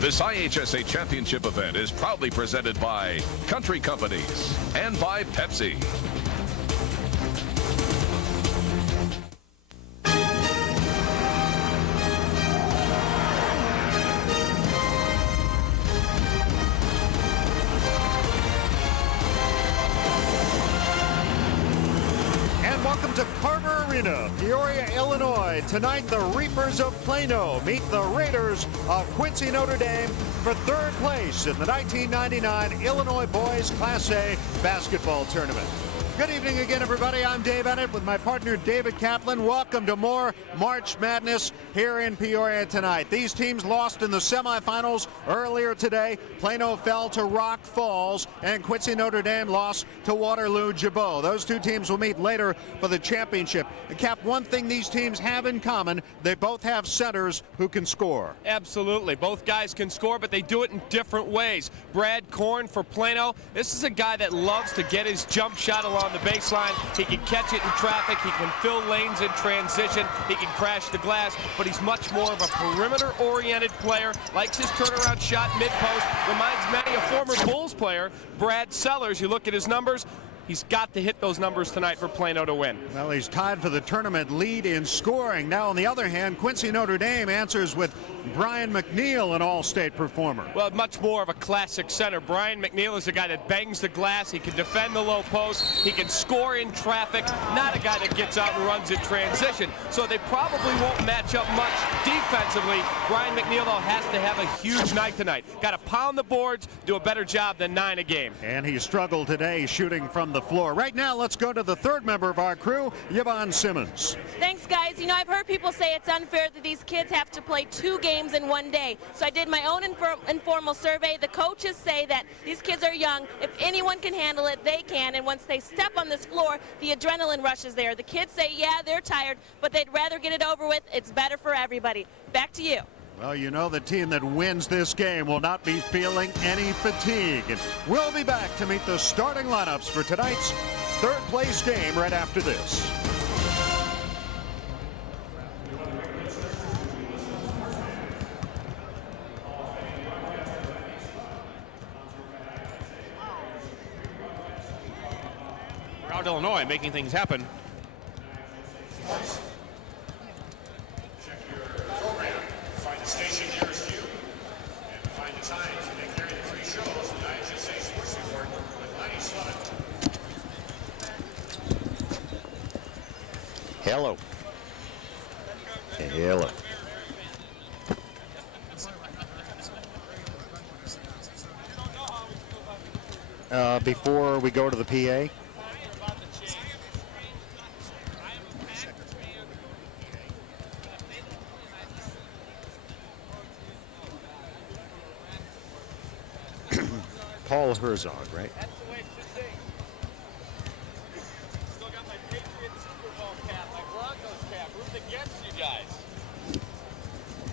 This IHSA championship event is proudly presented by Country Companies and by Pepsi. Welcome to Carver Arena, Peoria, Illinois. Tonight, the Reapers of Plano meet the Raiders of Quincy, Notre Dame for third place in the 1999 Illinois Boys Class A basketball tournament. Good evening again, everybody. I'm Dave Ennett with my partner David Kaplan. Welcome to more March Madness here in Peoria tonight. These teams lost in the semifinals earlier today. Plano fell to Rock Falls, and Quincy Notre Dame lost to Waterloo-Jabot. Those two teams will meet later for the championship. And Cap, one thing these teams have in common, they both have centers who can score. Absolutely. Both guys can score, but they do it in different ways. Brad Korn for Plano. This is a guy that loves to get his jump shot along the baseline. He can catch it in traffic. He can fill lanes in transition. He can crash the glass, but he's much more of a perimeter-oriented player. Likes his turnaround shot mid-post. Reminds many a former Bulls player, Brad Sellers. You look at his numbers. He's got to hit those numbers tonight for Plano to win. Well, he's tied for the tournament lead in scoring. Now, on the other hand, Quincy Notre Dame answers with Brian McNeil, an all-state performer. Well, much more of a classic center. Brian McNeil is a guy that bangs the glass. He can defend the low post. He can score in traffic. Not a guy that gets out and runs in transition. So they probably won't match up much defensively. Brian McNeil, though, has to have a huge night tonight. Got to pound the boards, do a better job than 9 a game. And he struggled today shooting from the floor. Right now, let's go to the third member of our crew, Yvonne Simmons. Thanks, guys. You know, I've heard people say it's unfair that these kids have to play 2 games in one day. So I did my own informal survey. The coaches say that these kids are young. If anyone can handle it, they can. And once they step on this floor, the adrenaline rush is there. The kids say, yeah, they're tired, but they'd rather get it over with. It's better for everybody. Back to you. Well, you know the team that wins this game will not be feeling any fatigue. And we'll be back to meet the starting lineups for tonight's third place game right after this. Around Illinois, making things happen. Station nearest you and find the times and they carry the free shows at IHSA Sports Report with Lenny Sutton. Hello. Hello. Before we go to the PA, Paul Herzog, right? That's the way it should be. Still got my Patriots Super Bowl cap, my Broncos cap, rooting against you guys.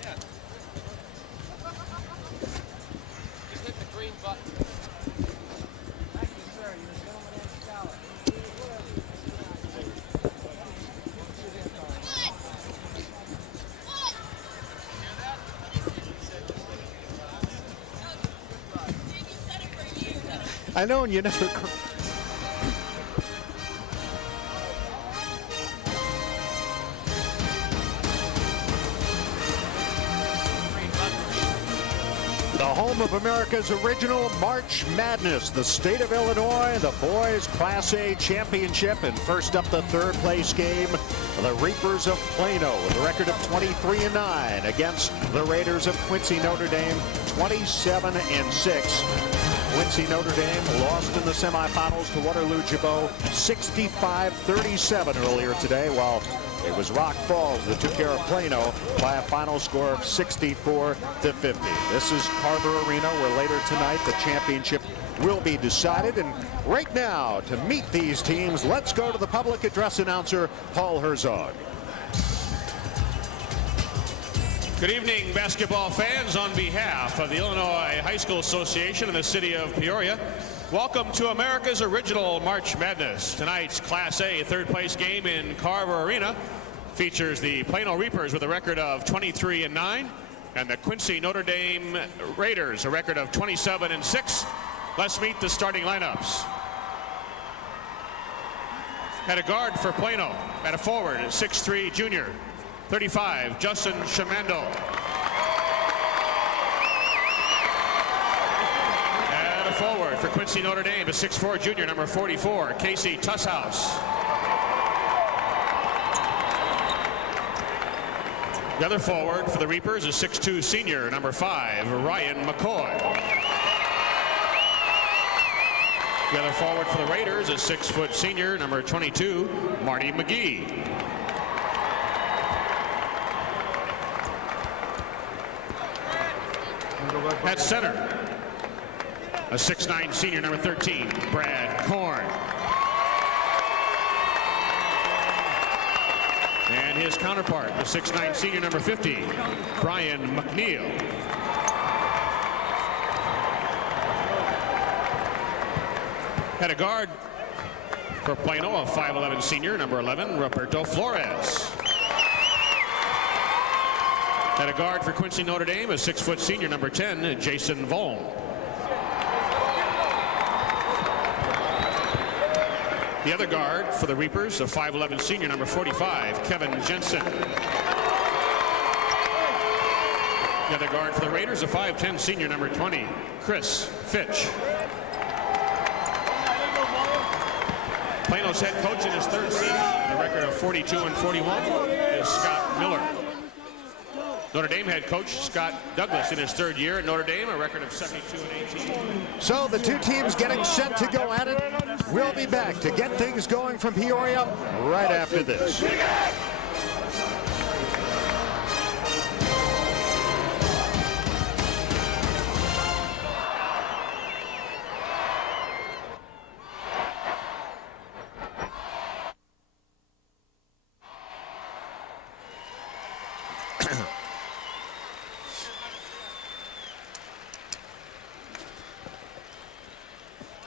Yeah. Just hit the green button. Thank you, sir. You're a gentleman and a scholar. I know, and you never. The home of America's original March Madness, the state of Illinois, the boys Class A championship, and first up the third place game, the Reapers of Plano with a record of 23-9 against the Raiders of Quincy Notre Dame, 27-6. Quincy Notre Dame lost in the semifinals to Waterloo-Jabot 65-37 earlier today, while it was Rock Falls that took care of Plano by a final score of 64-50. This is Carver Arena, where later tonight the championship will be decided. And right now, to meet these teams, let's go to the public address announcer, Paul Herzog. Good evening, basketball fans. On behalf of the Illinois High School Association and the city of Peoria, welcome to America's original March Madness. Tonight's Class A third place game in Carver Arena features the Plano Reapers with a record of 23-9 and the Quincy Notre Dame Raiders, a record of 27-6. Let's meet the starting lineups. At a guard for Plano, at a forward, 6'3" junior, 35, Justin Shamando. At a forward for Quincy Notre Dame, a 6'4" junior, number 44, Casey Tusshouse. The other forward for the Reapers is 6'2" senior, number 5, Ryan McCoy. The other forward for the Raiders is 6' senior, number 22, Marty McGee. At center, a 6'9" senior, number 13, Brad Korn. And his counterpart, the 6'9" senior, number 50, Brian McNeil. At a guard for Plano, a 5'11" senior, number 11, Roberto Flores. At a guard for Quincy Notre Dame, a 6' senior, number 10, Jason Volm. The other guard for the Reapers, a 5'11" senior, number 45, Kevin Jensen. The other guard for the Raiders, a 5'10" senior, number 20, Chris Fitch. Plano's head coach in his third season, a record of 42-41, is Scott Miller. Notre Dame head coach Scott Douglas in his third year at Notre Dame, a record of 72-18. So the two teams getting set to go at it. We'll be back to get things going from Peoria right after this.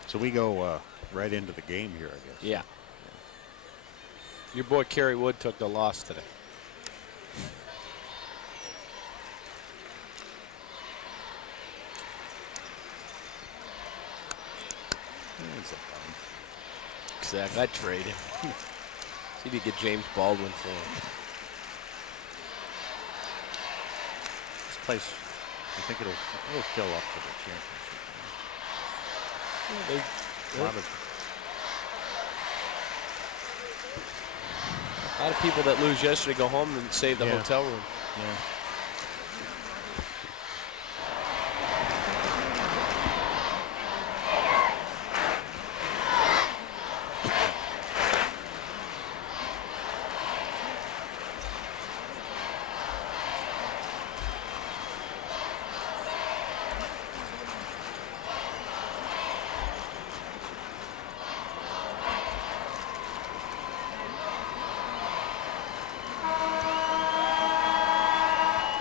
So we go right into the game here, I guess. Yeah. Your boy Kerry Wood took the loss today. Exactly. I'd trade him. See if you get James Baldwin for him. This place, I think it'll fill up for the championship. A lot of people that lose yesterday go home and save the hotel room. Yeah.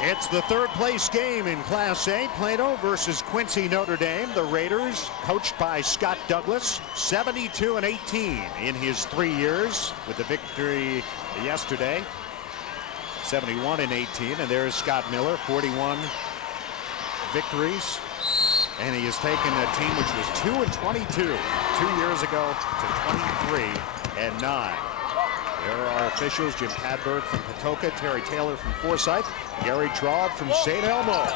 It's the third place game in Class A. Plano versus Quincy Notre Dame. The Raiders, coached by Scott Douglas, 72-18 in his 3 years with the victory yesterday, 71-18. And there's Scott Miller, 41 victories. And he has taken a team which was 2-22 2 years ago to 23-9. There are officials: Jim Padberg from Patoka, Terry Taylor from Forsyth, Gary Traub from St. Elmo.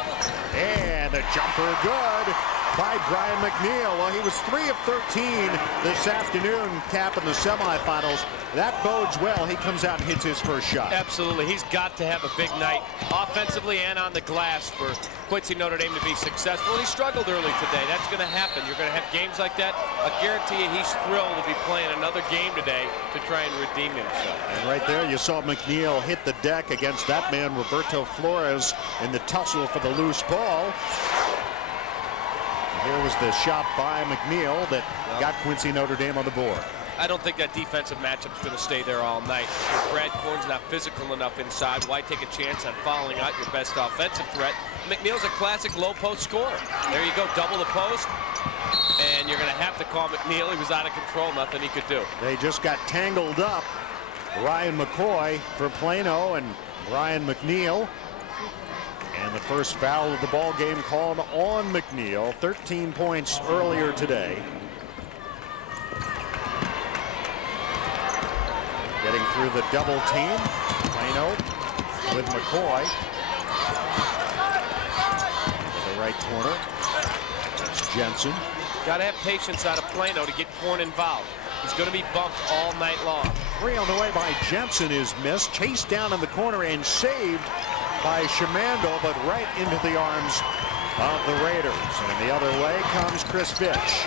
And a jumper good by Brian McNeil. Well, he was 3 of 13 this afternoon, capping the semifinals. That bodes well. He comes out and hits his first shot. Absolutely. He's got to have a big night offensively and on the glass for Quincy Notre Dame to be successful. And he struggled early today. That's going to happen. You're going to have games like that. I guarantee you he's thrilled to be playing another game today to try and redeem himself. And right there you saw McNeil hit the deck against that man, Roberto Flores, in the tussle for the loose ball. Here was the shot by McNeil that got Quincy Notre Dame on the board. I don't think that defensive matchup's going to stay there all night. If Brad Korn's not physical enough inside, why take a chance on fouling out your best offensive threat? McNeil's a classic low post scorer. There you go, double the post, and you're going to have to call McNeil. He was out of control, nothing he could do. They just got tangled up. Ryan McCoy for Plano and Brian McNeil. And And the first foul of the ball game called on McNeil. 13 points earlier today. Getting through the double team. Plano with McCoy. In the right corner. That's Jensen. Got to have patience out of Plano to get Korn involved. He's going to be bumped all night long. Three on the way by Jensen is missed. Chased down in the corner and saved by Shamando, but right into the arms of the Raiders. And the other way comes Chris Fitch.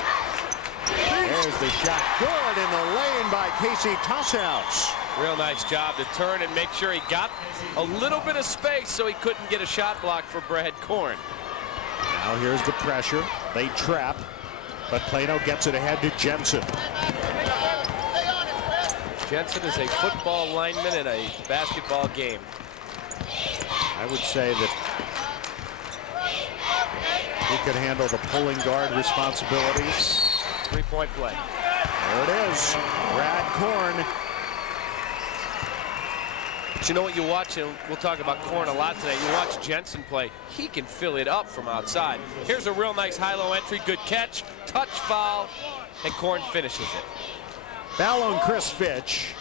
There's the shot. Good in the lane by Casey Tosshouse. Real nice job to turn and make sure he got a little bit of space so he couldn't get a shot block for Brad Korn. Now here's the pressure. They trap, but Plano gets it ahead to Jensen. Jensen is a football lineman in a basketball game. I would say that he could handle the pulling guard responsibilities. Three-point play. There it is. Brad Korn. But you know what you watch, and we'll talk about Korn a lot today. You watch Jensen play. He can fill it up from outside. Here's a real nice high-low entry. Good catch. Touch foul. And Korn finishes it. Foul on Chris Fitch.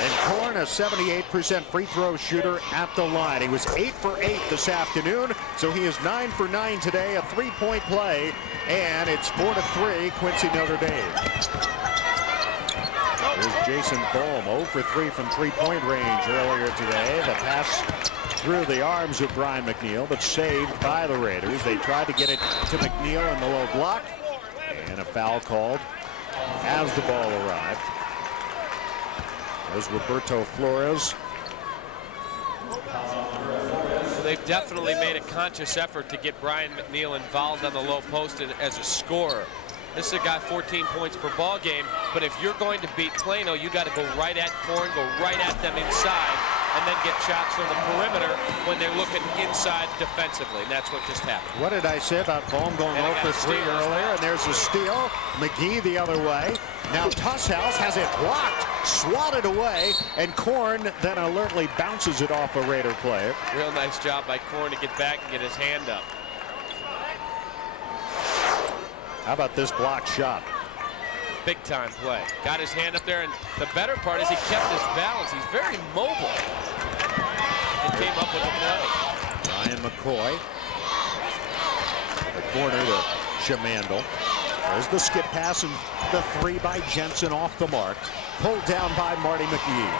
And Korn, a 78% free throw shooter at the line. He was 8 for 8 this afternoon, so he is 9 for 9 today. A three-point play, and it's 4-3, Quincy Notre Dame. Here's Jason Bohm, 0 for 3 from three-point range earlier today. The pass through the arms of Brian McNeil, but saved by the Raiders. They tried to get it to McNeil in the low block, and a foul called as the ball arrived. There's Roberto Flores. Well, they've definitely made a conscious effort to get Brian McNeil involved on the low post and as a scorer. This is a guy 14 points per ball game, but if you're going to beat Plano, you got to go right at Korn, go right at them inside, and then get shots from the perimeter when they're looking inside defensively, and that's what just happened. What did I say about Bohm going 0 for 3 earlier? And there's a steal. McGee the other way. Now Tosshouse has it blocked, swatted away, and Korn then alertly bounces it off a Raider player. Real nice job by Korn to get back and get his hand up. How about this block shot? Big time play. Got his hand up there, and the better part is he kept his balance. He's very mobile. And came up with a play. Ryan McCoy. The corner to Shamando. There's the skip pass and the three by Jensen off the mark. Pulled down by Marty McGee.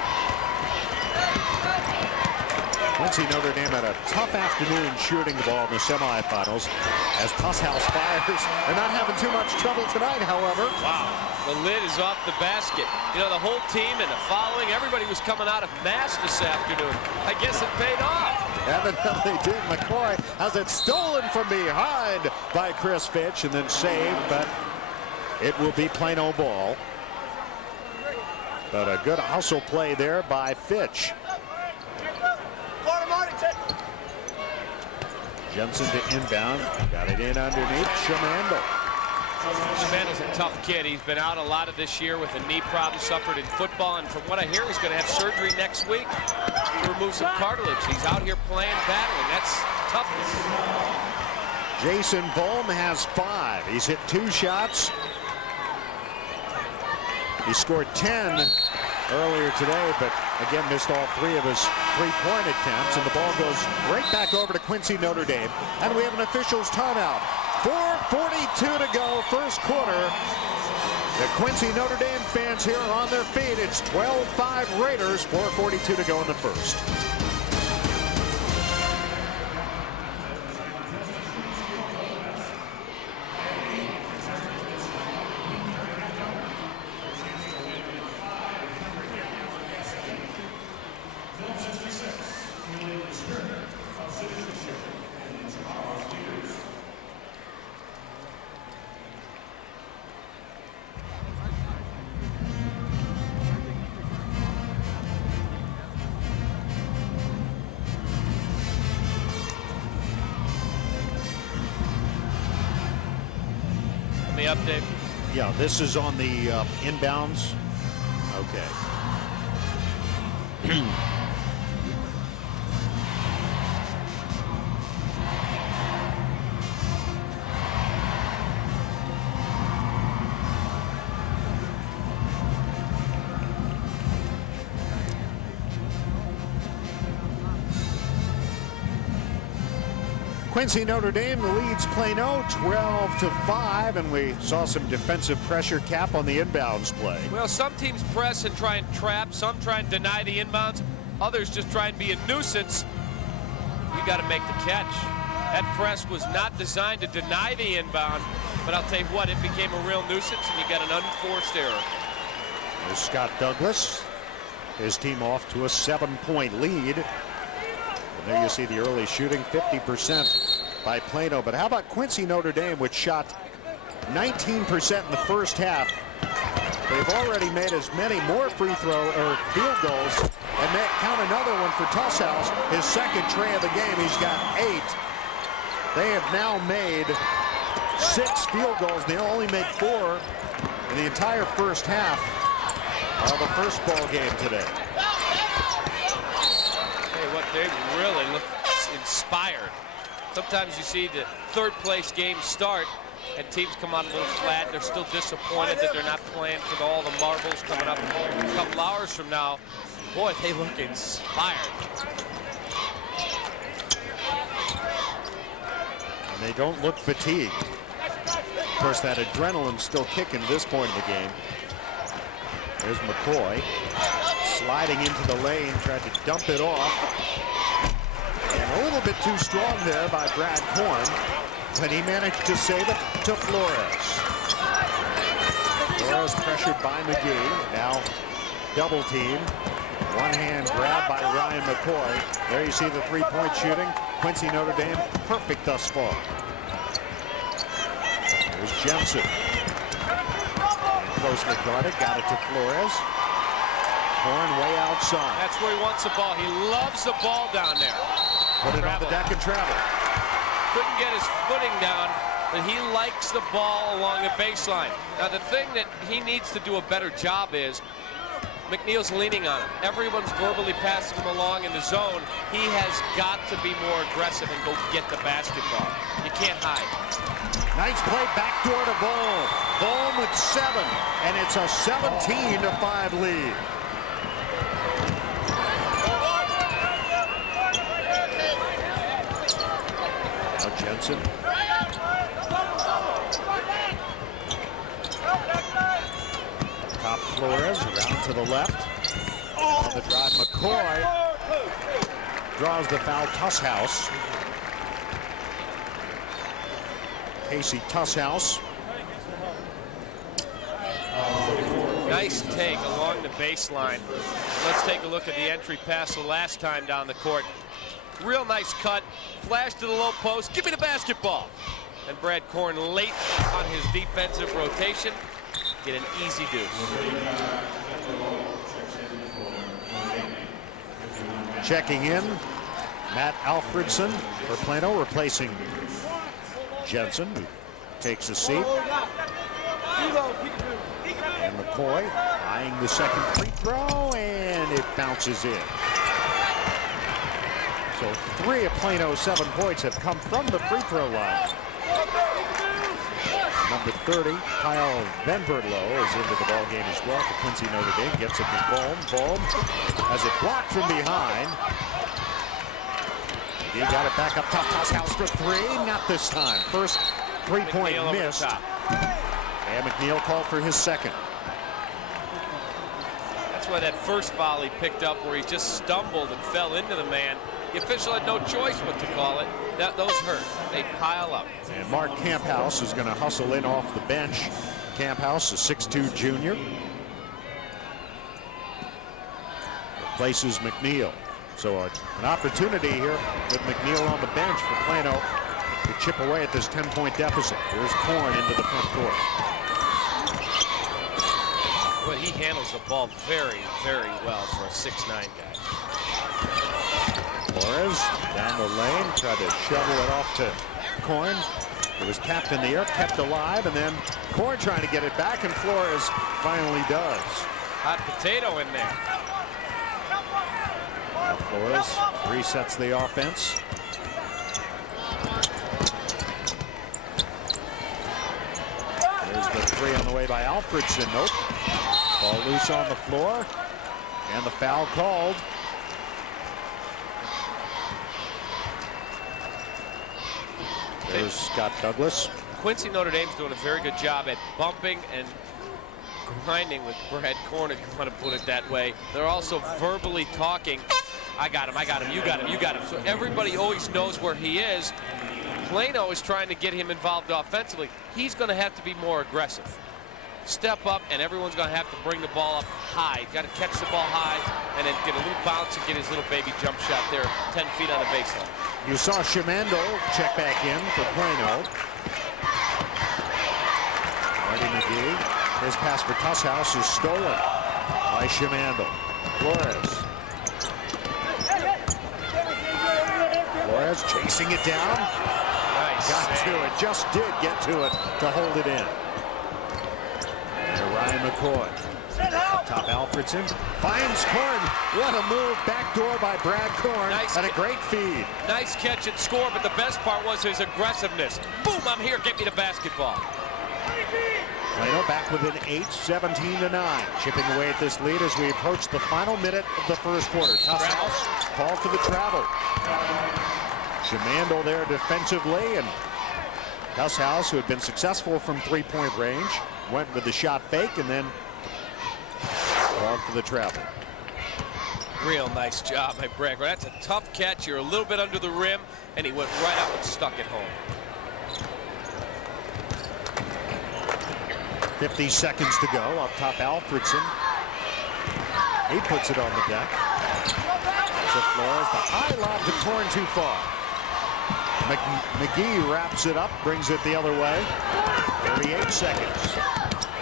Quincy Notre Dame had a tough afternoon shooting the ball in the semifinals as Tosshouse fires. They're not having too much trouble tonight, however. Wow, the lid is off the basket. You know, the whole team and the following, everybody was coming out of mass this afternoon. I guess it paid off. Evidently did. McCoy has it stolen from behind by Chris Fitch and then saved, but it will be Plano ball. But a good hustle play there by Fitch. Jensen to inbound. Got it in underneath. Shamando. Shamando's a tough kid. He's been out a lot of this year with a knee problem suffered in football, and from what I hear, he's going to have surgery next week to remove some cartilage. He's out here playing, battling. That's toughness. Jason Bohm has 5. He's hit 2 shots. He scored 10 earlier today, but again missed all 3 of his three-point attempts, and the ball goes right back over to Quincy Notre Dame, and we have an official's timeout. 4:42 to go, first quarter. The Quincy Notre Dame fans here are on their feet. It's 12-5 Raiders, 4:42 to go in the first. Update. Yeah, this is on the inbounds. Okay. Quincy Notre Dame leads Plano 12-5, and we saw some defensive pressure cap on the inbounds play. Well, some teams press and try and trap, some try and deny the inbounds, others just try and be a nuisance. You got to make the catch. That press was not designed to deny the inbound, but I'll tell you what, it became a real nuisance, and you got an unforced error. There's Scott Douglas, his team off to a 7-point lead. And there you see the early shooting, 50% by Plano. But how about Quincy Notre Dame, which shot 19% in the first half? They've already made as many more free throw or field goals, and they count another one for Tusshouse, his second tray of the game. He's got 8. They have now made 6 field goals. They only made 4 in the entire first half of the first ball game today. Hey, what they really look inspired. Sometimes you see the third place games start and teams come out a little flat. They're still disappointed that they're not playing for all the marbles coming up a couple hours from now. Boy, they look inspired. And they don't look fatigued. Of course, that adrenaline's still kicking at this point in the game. There's McCoy sliding into the lane, tried to dump it off. And a little bit too strong there by Brad Korn, but he managed to save it to Flores. Flores pressured by McGee, now double team. One hand grab by Ryan McCoy. There you see the three-point shooting. Quincy Notre Dame, perfect thus far. There's Jensen. Closely guarded, got it to Flores. Korn way outside. That's where he wants the ball. He loves the ball down there. Put it on the deck and travel. Couldn't get his footing down, but he likes the ball along the baseline. Now, the thing that he needs to do a better job is McNeil's leaning on him. Everyone's verbally passing him along in the zone. He has got to be more aggressive and go get the basketball. You can't hide. Nice play backdoor to Bohm. Bohm with 7, and it's a 17-5 lead. Now Jensen. Top Flores around to the left. On the drive, McCoy draws the foul. Tusshouse. Casey Tusshouse. Nice take along the baseline. Let's take a look at the entry pass the last time down the court. Real nice cut. Flash to the low post. Give me the basketball. And Brad Korn late on his defensive rotation. Get an easy deuce. Checking in, Matt Alfredson for Plano, replacing Jensen, who takes a seat. And McCoy eyeing the second free throw, and it bounces in. So 3 of Plano's 7 points have come from the free throw line. Number 30, Kyle Venbertlow, is into the ball game as well for Quincy Notre Dame. Gets it to Bohm. Bohm has it blocked from behind. He got it back up top. Tusshouse for 3. Not this time. First three-point missed. And McNeil called for his second. That's why that first foul he picked up where he just stumbled and fell into the man. The official had no choice but to call it. Those hurt. They pile up. And Mark Camphouse is going to hustle in off the bench. Camphouse, a 6'2 junior. Replaces McNeil. So an opportunity here with McNeil on the bench for Plano to chip away at this 10-point deficit. Here's Korn into the front court. Well, he handles the ball very, very well for a 6'9 guy. Flores down the lane, tried to shovel it off to Korn. It was tapped in the air, kept alive, and then Korn trying to get it back, and Flores finally does. Hot potato in there. Now Flores resets the offense. There's the 3 on the way by Alfredson. Nope. Ball loose on the floor, and the foul called. There's Scott Douglas. Quincy Notre Dame's doing a very good job at bumping and grinding with Brad Korn, if you want to put it that way. They're also verbally talking. I got him, you got him, you got him. So everybody always knows where he is. Plano is trying to get him involved offensively. He's going to have to be more aggressive. Step up, and everyone's going to have to bring the ball up high. Got to catch the ball high and then get a little bounce and get his little baby jump shot there 10 feet on the baseline. You saw Shimando check back in for Plano. Marty McGee. His pass for Tusshouse is stolen by Shimando. Flores. Flores chasing it down. Nice. Got to it. Just did get to it to hold it in. And Ryan McCoy. Up top Alfredson. Finds Korn. What a move. Backdoor by Brad Korn. Nice. And a great feed. Nice catch and score, but the best part was his aggressiveness. Boom, I'm here. Get me the basketball. Plano back within 8, 17-9. Chipping away at this lead as we approach the final minute of the first quarter. Tusshouse call for the travel. Shimando there defensively, and Tusshouse, who had been successful from three-point range, went with the shot fake and then called for the travel. Real nice job by Brad. That's a tough catch. You're a little bit under the rim, and he went right up and stuck it home. 50 seconds to go. Up top, Alfredson. He puts it on the deck. So Flores, the high lob to Korn too far. McGee wraps it up, brings it the other way. 38 seconds.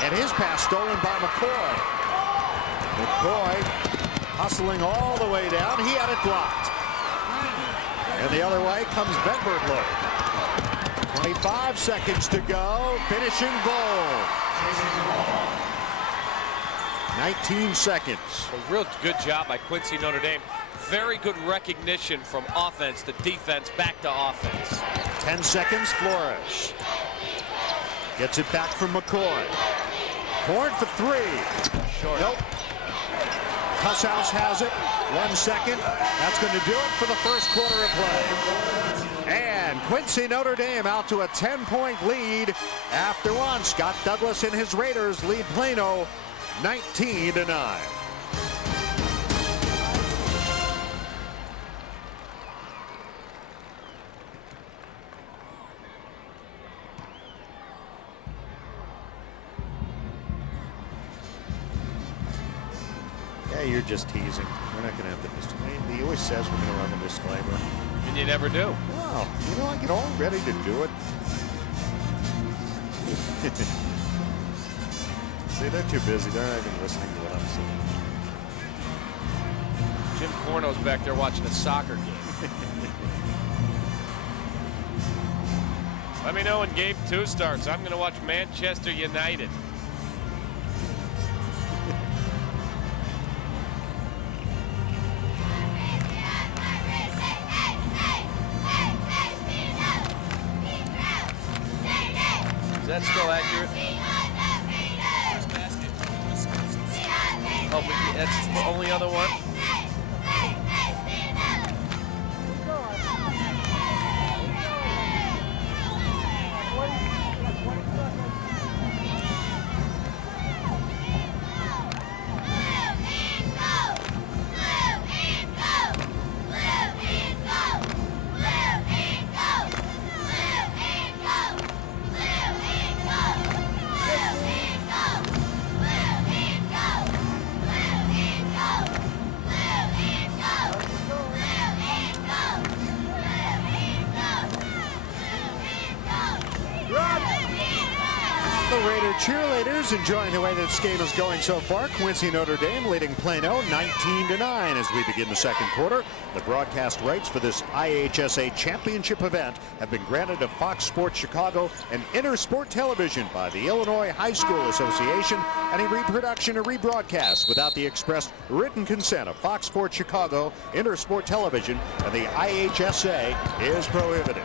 And his pass stolen by McCoy. McCoy hustling all the way down. He had it blocked. And the other way comes Benbertler. 25 seconds to go. Finishing goal. 19 seconds. A real good job by Quincy Notre Dame. Very good recognition from offense to defense, back to offense. 10 seconds, Flores. Gets it back from McCoy. Korn for three. Short. Nope. Tusshouse has it. 1 second. That's going to do it for the first quarter of play. And Quincy Notre Dame out to a 10-point lead after one. Scott Douglas and his Raiders lead Plano 19-9. Yeah, you're just teasing. We're not going to have the disclaimer. He always says we're going to run the disclaimer. And you never do. Well, you know, I get all ready to do it. See, they're too busy. They're not even listening to what I'm saying. Jim Corno's back there watching a soccer game. Let me know when game 2 starts. I'm going to watch Manchester United. Is that still accurate? Oh, but that's the only other one? Raider cheerleaders enjoying the way this game is going so far. Quincy Notre Dame leading Plano 19-9 as we begin the second quarter. The broadcast rights for this IHSA championship event have been granted to Fox Sports Chicago and Intersport Television by the Illinois High School Association. Any reproduction or rebroadcast without the expressed written consent of Fox Sports Chicago, Intersport Television, and the IHSA is prohibited.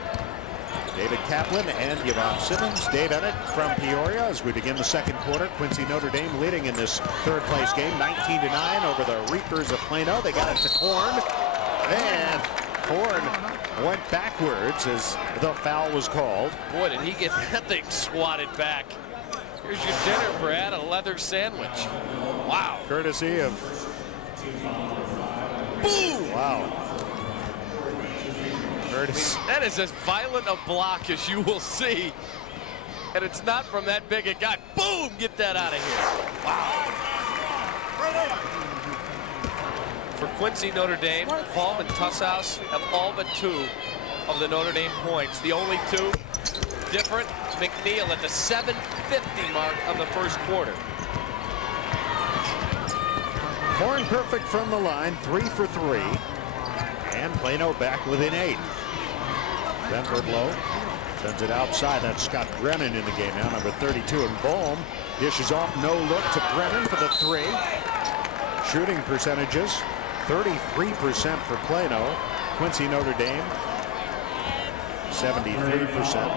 David Kaplan and Yvonne Simmons, Dave Ennett from Peoria as we begin the second quarter. Quincy Notre Dame leading in this third place game 19-9 over the Reapers of Plano. They got it to Korn, and Korn went backwards as the foul was called. Boy, did he get that thing swatted back. Here's your dinner, Brad, a leather sandwich. Wow. Courtesy of... Boom! Wow. Courtesy. That is as violent a block as you will see. And it's not from that big a guy. Boom! Get that out of here. Wow. For Quincy, Notre Dame, Valm and Tusshouse have all but 2 of the Notre Dame points. The only 2 different, McNeil at the 7:50 mark of the first quarter. Horn perfect from the line, 3 for 3. And Plano back within 8. Benford sends it outside. That's Scott Brennan in the game now, number 32. And Valm dishes off, no look to Brennan for the 3. Shooting percentages, 33% for Plano. Quincy, Notre Dame, 73%.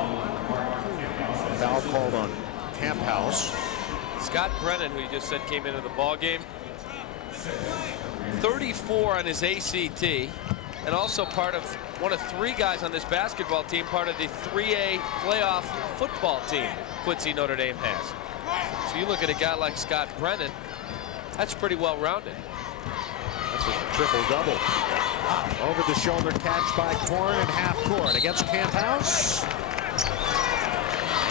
Foul called on Camp House. Scott Brennan, who you just said came into the ball game, 34 on his ACT, and also part of one of 3 guys on this basketball team, part of the 3A playoff football team Quincy Notre Dame has. So you look at a guy like Scott Brennan, that's pretty well rounded. That's a triple-double. Over the shoulder catch by Korn in half court against Camp House.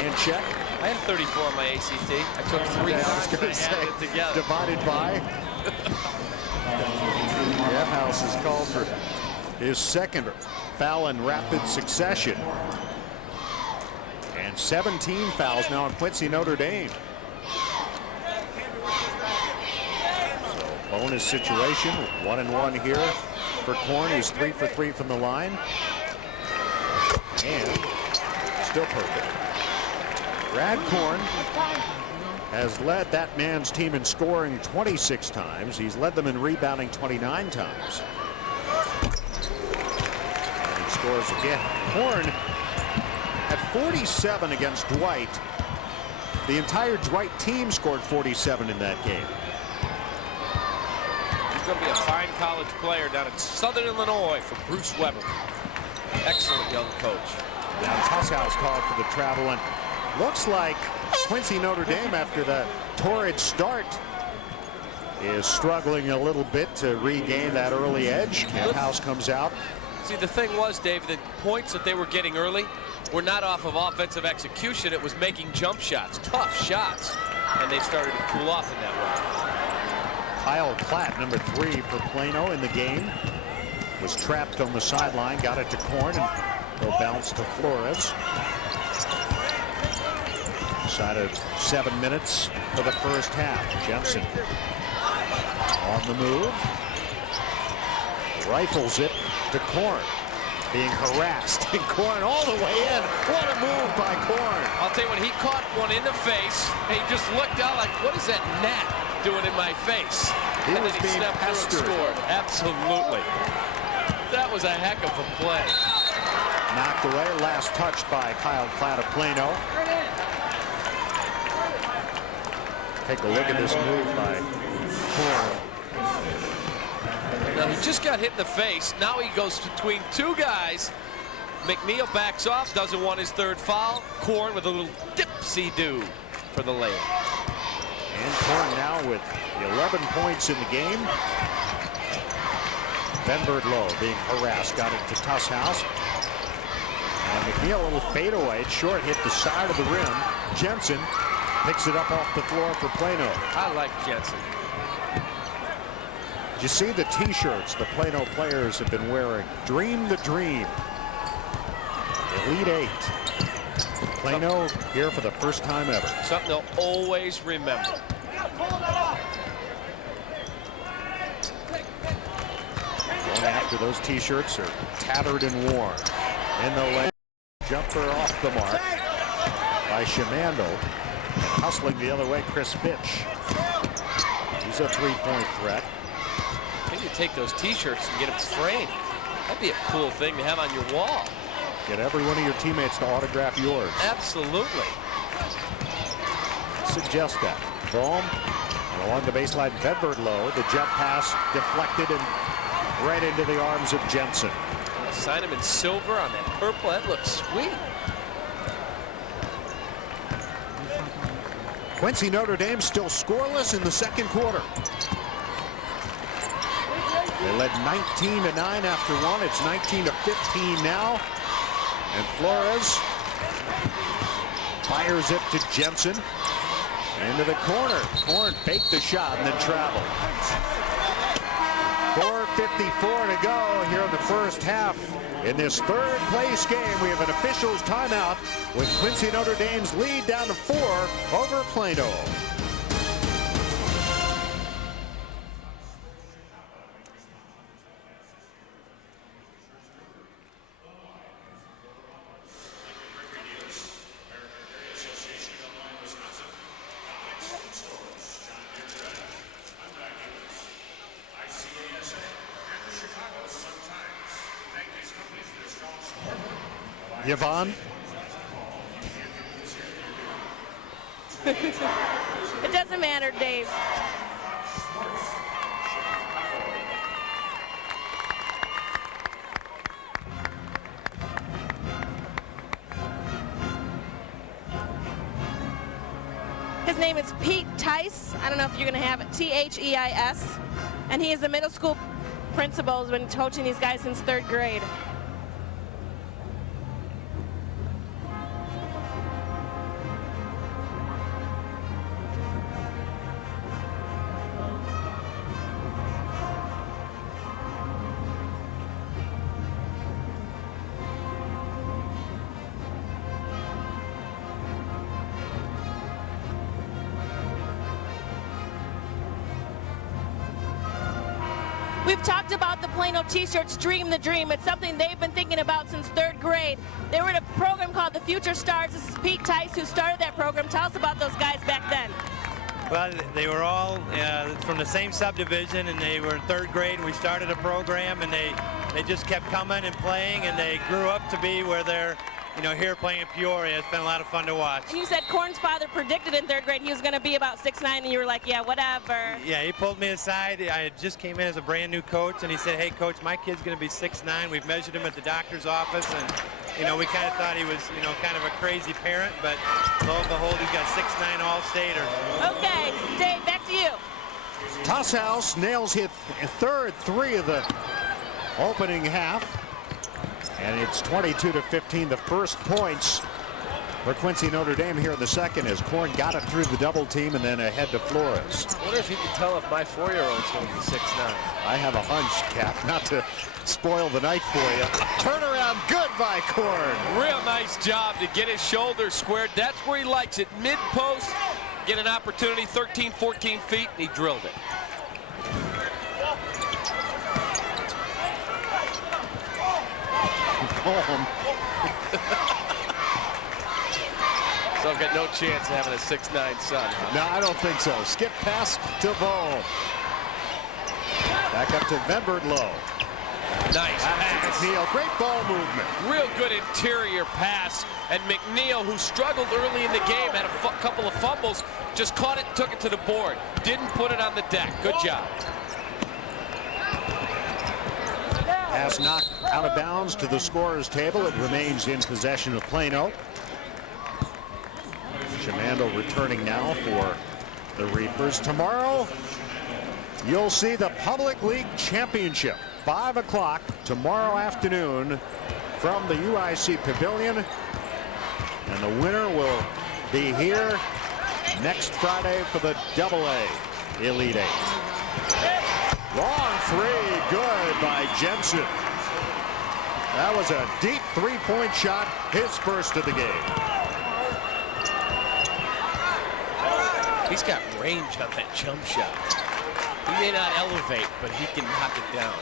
And check. I had 34 on my ACT. I took 3 cards and I added it together. Divided by. Camp House is called for his second foul in rapid succession. And 17 fouls now on Quincy, Notre Dame. So bonus situation, 1-1 here for Korn, who's 3 for 3 from the line. And still perfect. Brad Korn has led that man's team in scoring 26 times. He's led them in rebounding 29 times. And he scores again. Korn at 47 against Dwight. The entire Dwight team scored 47 in that game. He's going to be a fine college player down in Southern Illinois for Bruce Weber. Excellent young coach. Now Tusshouse called for the travel, and looks like Quincy Notre Dame, after that torrid start, is struggling a little bit to regain that early edge. Camp House comes out. See, the thing was, Dave, the points that they were getting early were not off of offensive execution. It was making jump shots, tough shots, and they started to cool off in that way. Kyle Platt, number 3 for Plano in the game, was trapped on the sideline, got it to Korn, and he'll bounce to Flores. Inside of 7 minutes for the first half. Jensen on the move. Rifles it to Korn. Being harassed. And Korn all the way in. What a move by Korn. I'll tell you what, he caught one in the face. And he just looked out like, what is that gnat doing in my face? He and was then being stepped pestered. through and scored. Absolutely. That was a heck of a play. Knocked away. Last touch by Kyle Platt of Plano. Take a look at this move by Korn. Now he just got hit in the face. Now he goes between 2 guys. McNeil backs off, doesn't want his 3rd foul. Korn with a little dipsy-do for the layup. And Korn now with 11 points in the game. Benford being harassed, got it to Tusshouse. And McNeil, a little fadeaway. It's short, hit the side of the rim. Jensen picks it up off the floor for Plano. I like Jensen. Did you see the t-shirts the Plano players have been wearing? Dream the dream. Elite 8. Plano here for the first time ever. Something they'll always remember. Going after those t-shirts are tattered and worn. In the lane, jumper off the mark by Shimando. Hustling the other way, Chris Fitch. He's a 3-point threat. Can you take those t-shirts and get them framed? That'd be a cool thing to have on your wall. Get every one of your teammates to autograph yours. Absolutely. Suggest that. Valm along the baseline, Benford the jump pass deflected and right into the arms of Jensen. Sign him in silver on that purple. That looks sweet. Quincy Notre Dame still scoreless in the second quarter. They led 19-9 after one. It's 19-15 now. And Flores fires it to Jensen. Into the corner. Korn faked the shot and then traveled. 4:54 to go here in the first half. In this third place game, we have an officials timeout with Quincy Notre Dame's lead down to 4 over Plano. Yvonne? It doesn't matter, Dave. His name is Pete Tice. I don't know if you're going to have it. T-H-E-I-S. And he is the middle school principal. Has been coaching these guys since 3rd grade. We've talked about the Plano T-shirts, Dream the Dream. It's something they've been thinking about since 3rd grade. They were in a program called the Future Stars. This is Pete Tice who started that program. Tell us about those guys back then. Well, they were all from the same subdivision, and they were in 3rd grade. We started a program, and they just kept coming and playing, and they grew up to be where they're, here playing in Peoria. It's been a lot of fun to watch. And you said Korn's father predicted in 3rd grade he was going to be about 6'9", and you were like, yeah, whatever. Yeah, he pulled me aside. I just came in as a brand new coach, and he said, hey, Coach, my kid's going to be 6'9". We've measured him at the doctor's office, and, we kind of thought he was, kind of a crazy parent, but lo and behold, he's got 6'9" All-Stater. Okay, Dave, back to you. Tosshouse nails his third three of the opening half. And it's 22-15, the first points for Quincy Notre Dame here in the second as Korn got it through the double team and then ahead to Flores. I wonder if you can tell if my 4-year-old's going to be 6'9". I have a hunch, Cap, not to spoil the night for you. Turnaround good by Korn. Real nice job to get his shoulders squared. That's where he likes it. Mid-post, get an opportunity, 13, 14 feet, and he drilled it. So I've got no chance of having a 6'9" son. Huh? No, I don't think so. Skip pass to Vol. Back up to Venbert low. Nice pass. McNeil, great ball movement. Real good interior pass. And McNeil, who struggled early in the game, had a couple of fumbles, just caught it and took it to the board. Didn't put it on the deck. Good job. Pass knocked out of bounds to the scorer's table. It remains in possession of Plano. Chimando returning now for the Reapers. Tomorrow, you'll see the Public League Championship. 5 o'clock tomorrow afternoon from the UIC Pavilion. And the winner will be here next Friday for the AA Elite Eight. Long three, good by Jensen. That was a deep three-point shot, his first of the game. He's got range on that jump shot. He may not elevate, but he can knock it down.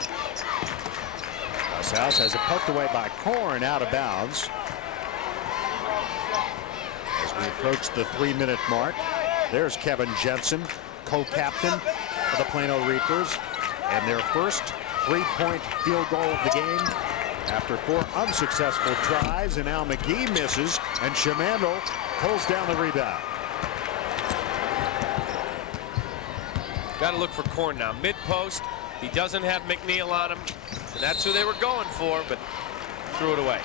South has it poked away by Korn out of bounds. As we approach the 3-minute mark, there's Kevin Jensen, co-captain of the Plano Reapers, and their first 3-point field goal of the game after 4 unsuccessful tries, and now McGee misses, and Chimando pulls down the rebound. Got to look for Korn now. Mid-post, he doesn't have McNeil on him, and that's who they were going for, but threw it away.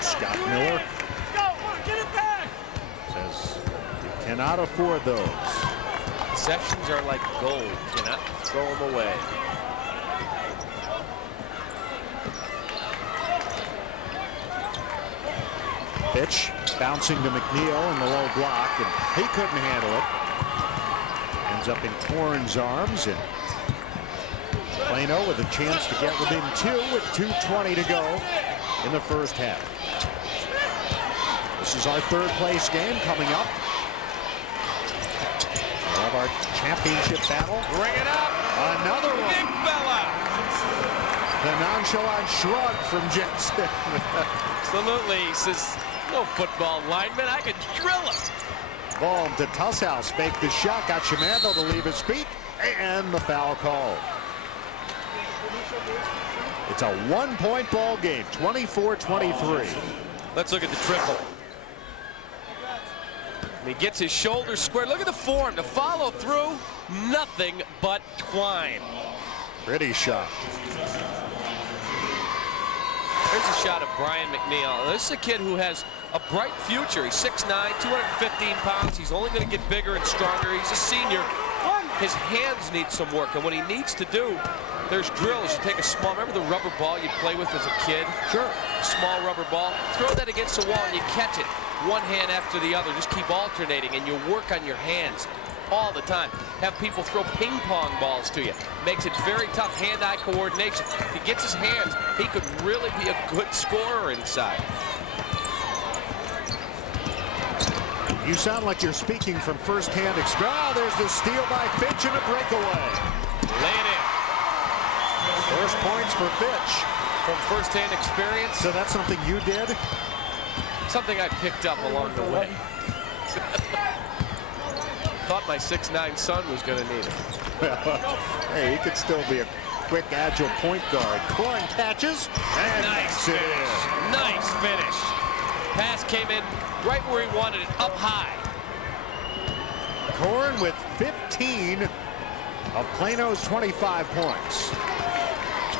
Scott Miller says you cannot afford those. Possessions are like gold. You cannot throw them away. Pitch bouncing to McNeil in the low block, and he couldn't handle it. Ends up in Corn's arms, and Plano with a chance to get within 2 with 2:20 to go in the first half. This is our third place game coming up. We'll have our championship battle. Bring it up. Another one. Big fella. The nonchalant shrug from Jensen. Absolutely. He says, no football lineman. I can drill him. Ball to Tusshouse. Faked the shot. Got Shimando to leave his feet. And the foul call. It's a 1-point ball game. 24-23. Let's look at the triple. He gets his shoulder squared. Look at the form. The follow through. Nothing but twine. Pretty shot. Here's a shot of Brian McNeil. This is a kid who has a bright future. He's 6'9", 215 pounds. He's only going to get bigger and stronger. He's a senior. His hands need some work, and what he needs to do, there's drills. You take a small, remember the rubber ball you play with as a kid? Sure. Small rubber ball. Throw that against the wall and you catch it. One hand after the other. Just keep alternating, and you work on your hands all the time. Have people throw ping pong balls to you. Makes it very tough hand-eye coordination. If he gets his hands, he could really be a good scorer inside. You sound like you're speaking from first-hand experience. Oh, there's the steal by Fitch and a breakaway. Lay it in. First points for Fitch. From first-hand experience. So that's something you did? Something I picked up along the way. Thought my 6'9" son was going to need it. Hey, he could still be a quick, agile point guard. Corn catches. And Nice finish. Nice finish. Pass came in right where he wanted it, up high. Corn with 15 of Plano's 25 points.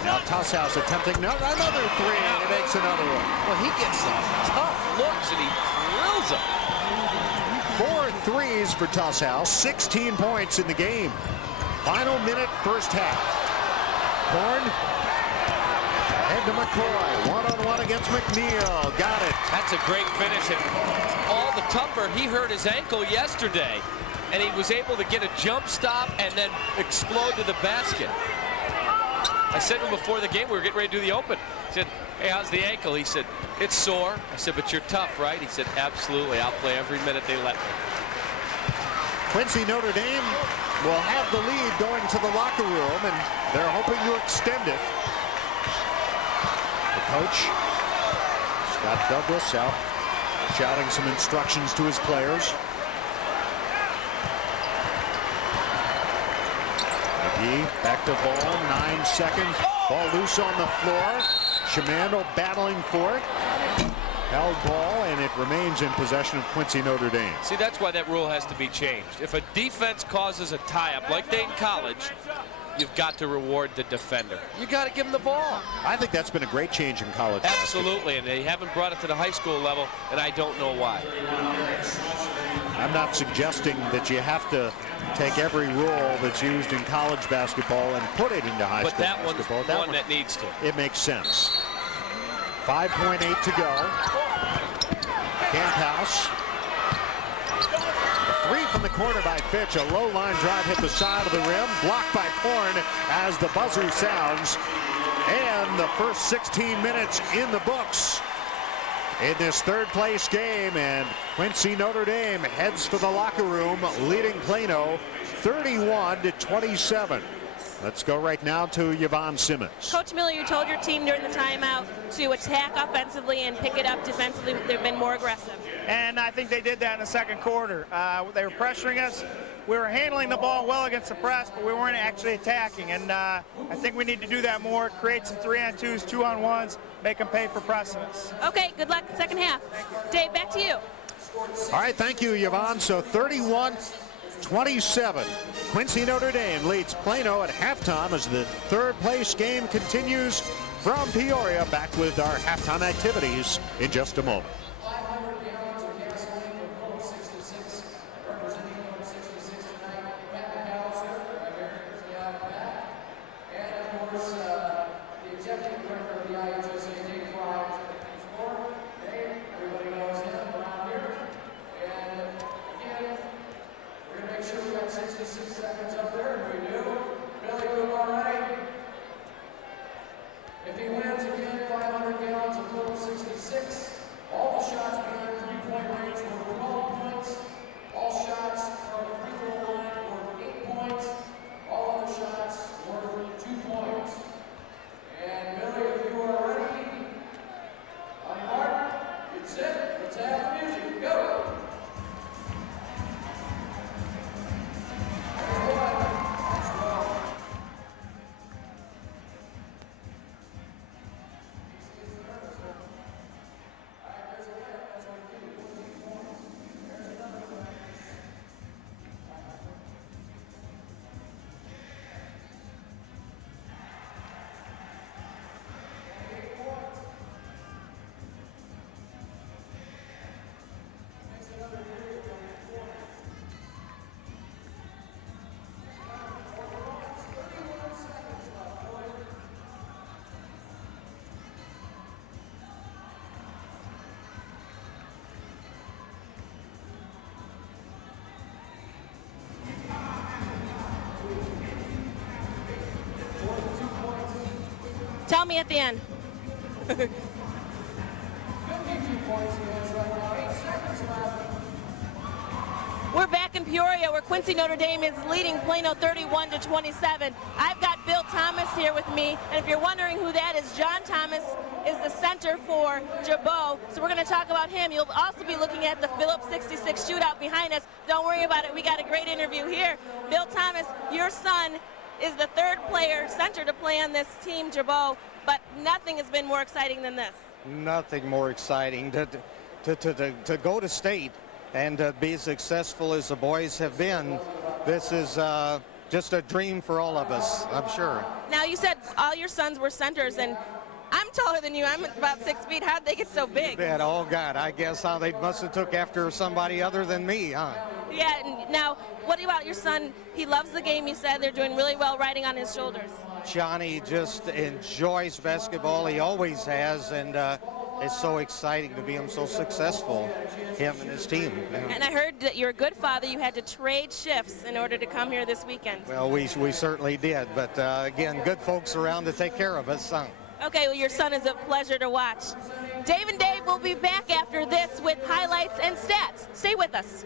Now Tusshouse attempting another three, and he makes another one. Well, he gets some tough looks, and he drills them. 4 threes for Tusshouse, 16 points in the game. Final minute, first half. Corn, head to McCoy, one-on-one against McNeil, got it. That's a great finish, and all the tougher, he hurt his ankle yesterday, and he was able to get a jump stop and then explode to the basket. I said to him before the game, we were getting ready to do the open. I said, hey, how's the ankle? He said, it's sore. I said, but you're tough, right? He said, absolutely. I'll play every minute they let me. Quincy Notre Dame will have the lead going to the locker room, and they're hoping to extend it. The coach, Scott Douglas, out shouting some instructions to his players. Back to ball, 9 seconds. Ball loose on the floor. Shimando battling for it. Held ball, and it remains in possession of Quincy Notre Dame. See, that's why that rule has to be changed. If a defense causes a tie-up, like they in college, you've got to reward the defender. You got to give him the ball. I think that's been a great change in college. Absolutely, and they haven't brought it to the high school level, and I don't know why. I'm not suggesting that you have to take every rule that's used in college basketball and put it into high school basketball. But that one that needs to. It makes sense. 5.8 to go. Camphouse. A three from the corner by Fitch. A low line drive hit the side of the rim. Blocked by Corn as the buzzer sounds. And the first 16 minutes in the books in this third place game, and Quincy Notre Dame heads for the locker room, leading Plano 31-27. Let's go right now to Yvonne Simmons. Coach Miller, you told your team during the timeout to attack offensively and pick it up defensively. They've been more aggressive. And I think they did that in the second quarter. They were pressuring us. We were handling the ball well against the press, but we weren't actually attacking. And I think we need to do that more, create some 3-on-2s, 2-on-1s, make them pay for pressing us. Okay, good luck second half. Dave, back to you. All right, thank you, Yvonne. So 31 27. Quincy Notre Dame leads Plano at halftime as the third place game continues from Peoria. Back with our halftime activities in just a moment. Tell me at the end. We're back in Peoria where Quincy Notre Dame is leading Plano 31-27. I've got Bill Thomas here with me, and if you're wondering who that is, John Thomas is the center for Jabot. So we're going to talk about him. You'll also be looking at the Phillips 66 shootout behind us. Don't worry about it. We got a great interview here. Bill Thomas, your son is the third player center to play on this team, Jabot, but nothing has been more exciting than this. Nothing more exciting to go to state and be as successful as the boys have been. This is just a dream for all of us, I'm sure. Now, you said all your sons were centers, and I'm taller than you. I'm about 6 feet. How'd they get so big? Oh, God, I guess how they must have took after somebody other than me, huh? Yeah, and now, what about your son? He loves the game, you said. They're doing really well riding on his shoulders. Johnny just enjoys basketball. He always has, and it's so exciting to be him so successful, him and his team. And I heard that you're a good father. You had to trade shifts in order to come here this weekend. Well, we certainly did, but again, good folks around to take care of us. Okay, well, your son is a pleasure to watch. Dave and Dave will be back after this with highlights and stats. Stay with us.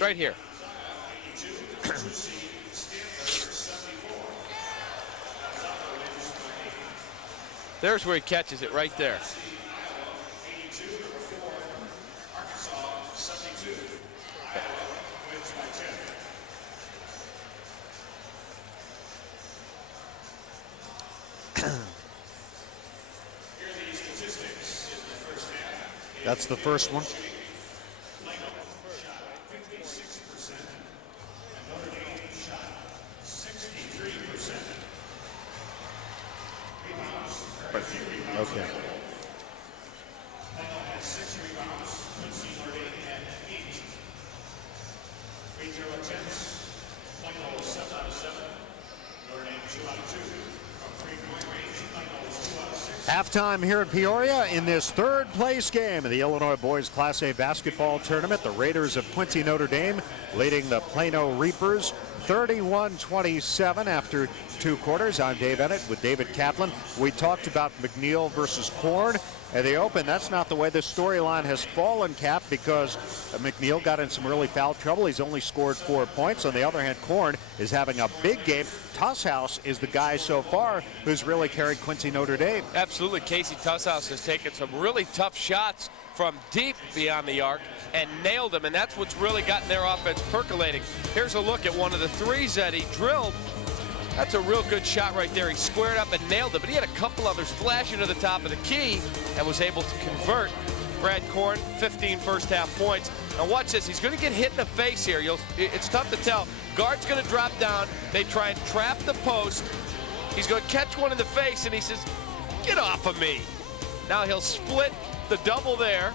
Right here. There's where he catches it, right there. That's the first one. Okay. Halftime here in Peoria in this third place game of the Illinois Boys Class A basketball tournament. The Raiders of Quincy Notre Dame leading the Plano Reapers 31-27 after 2 quarters. I'm Dave Ennett with David Kaplan. We talked about McNeil versus Korn at the Open. That's not the way the storyline has fallen, Cap, because McNeil got in some early foul trouble. He's only scored 4 points. On the other hand, Korn is having a big game. Tusshouse is the guy so far who's really carried Quincy Notre Dame. Absolutely. Casey Tusshouse has taken some really tough shots from deep beyond the arc and nailed them, and that's what's really gotten their offense percolating. Here's a look at one of the threes that he drilled. That's a real good shot right there. He squared up and nailed it, but he had a couple others flash into the top of the key and was able to convert. Brad Korn, 15 first half points. Now watch this. He's going to get hit in the face here. It's tough to tell. Guard's going to drop down. They try and trap the post. He's going to catch one in the face, and he says, "Get off of me." Now he'll split the double there.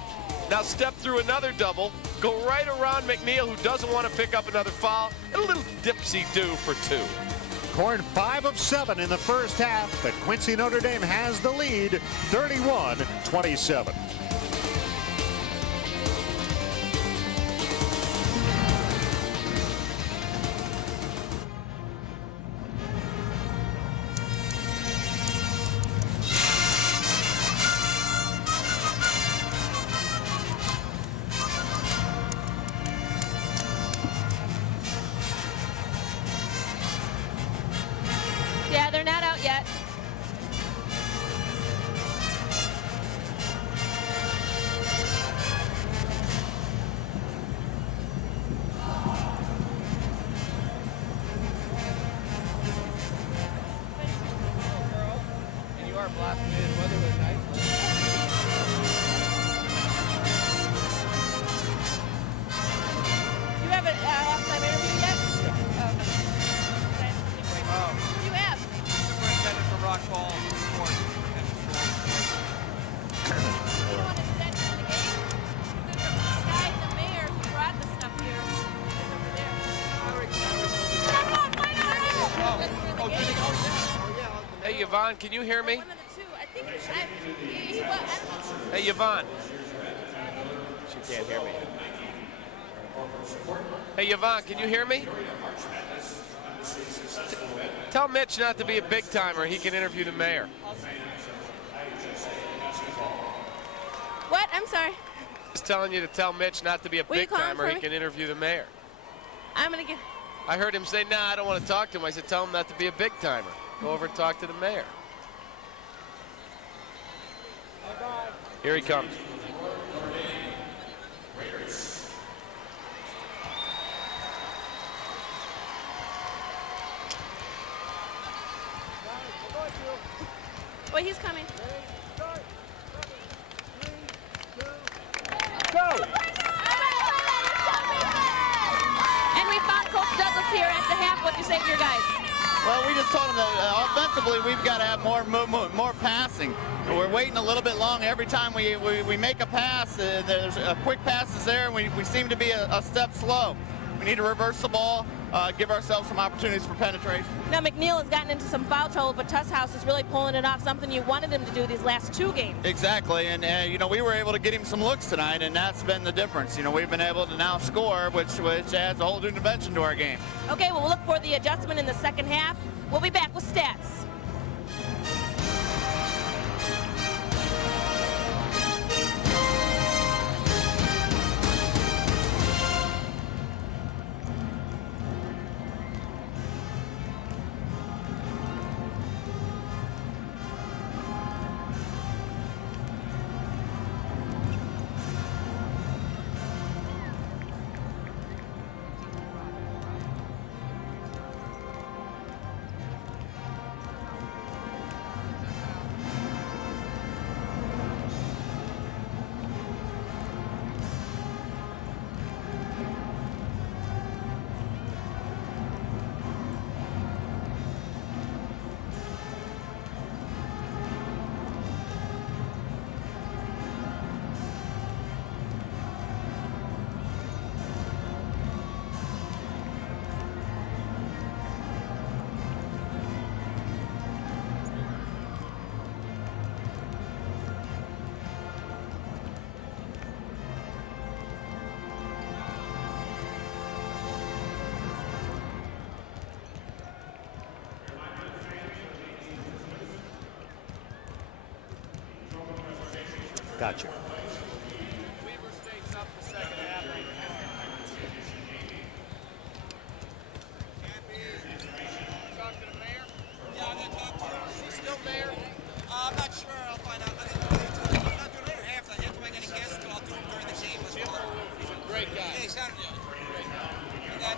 Now step through another double. Go right around McNeil, who doesn't want to pick up another foul. And a little dipsy-do for 2. Korn 5 of 7 in the first half, but Quincy Notre Dame has the lead, 31-27. Yeah, they're not out yet. And you are blasting in weather with night. You haven't halftime interview yet? You have. Superintendent for Rock Falls. You want to do that during the game? The guy, the mayor who brought the stuff here is over there. Hey, Yvonne, can you hear me? One of the two. I think he was. I don't know. Hey, Yvonne. She can't hear me. Hey, Yvonne, can you hear me? Tell Mitch not to be a big timer. He can interview the mayor. What? I'm sorry. Just telling you to tell Mitch not to be a Will you big call him timer. for He me? can interview the mayor. I'm going to get. I heard him say, "Nah, I don't want to talk to him." I said, "Tell him not to be a big timer. Go over and talk to the mayor." Here he comes. Wait, he's coming. And we found Coach Douglas here at the half. What do you say to your guys? Well, we just told them that offensively we've got to have more passing. We're waiting a little bit long every time we make a pass. There's a quick passes there, and we seem to be a step slow. We need to reverse the ball, give ourselves some opportunities for penetration. Now, McNeil has gotten into some foul trouble, but Tusshouse is really pulling it off, something you wanted him to do these last 2 games. Exactly, and you know, we were able to get him some looks tonight, and that's been the difference. You know, we've been able to now score, which adds a whole new dimension to our game. Okay, well, we'll look for the adjustment in the second half. We'll be back with stats. Gotcha. I'm not sure. I'll find out. I'm not doing it half. I have to make any guesses, but I'll do them during the game. He's a great guy. Yeah, he sounded good. I got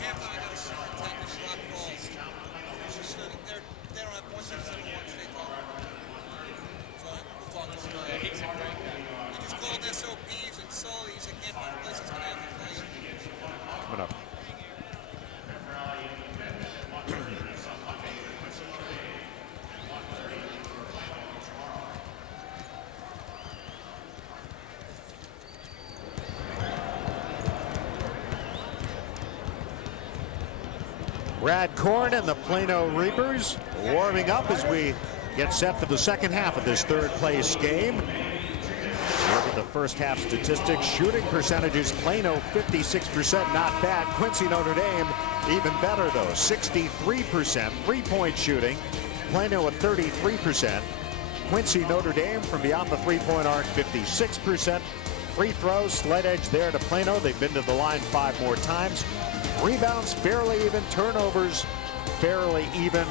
halftime. I got a shot attack with shot balls. It's just they don't have 167 state ball. So we'll talk to him about it. He's a great guy. I just called SOPs and Sully's. I can't find a place that's gonna have the fight. Coming up. Brad Korn and the Plano Reapers warming up as we get set for the second half of this third place game. Look at the first half statistics. Shooting percentages, Plano 56%, not bad. Quincy Notre Dame even better though, 63%. Three-point shooting, Plano at 33%. Quincy Notre Dame from beyond the three-point arc, 56%. Free throws, slight edge there to Plano. They've been to the line 5 more times. Rebounds fairly even, turnovers fairly even,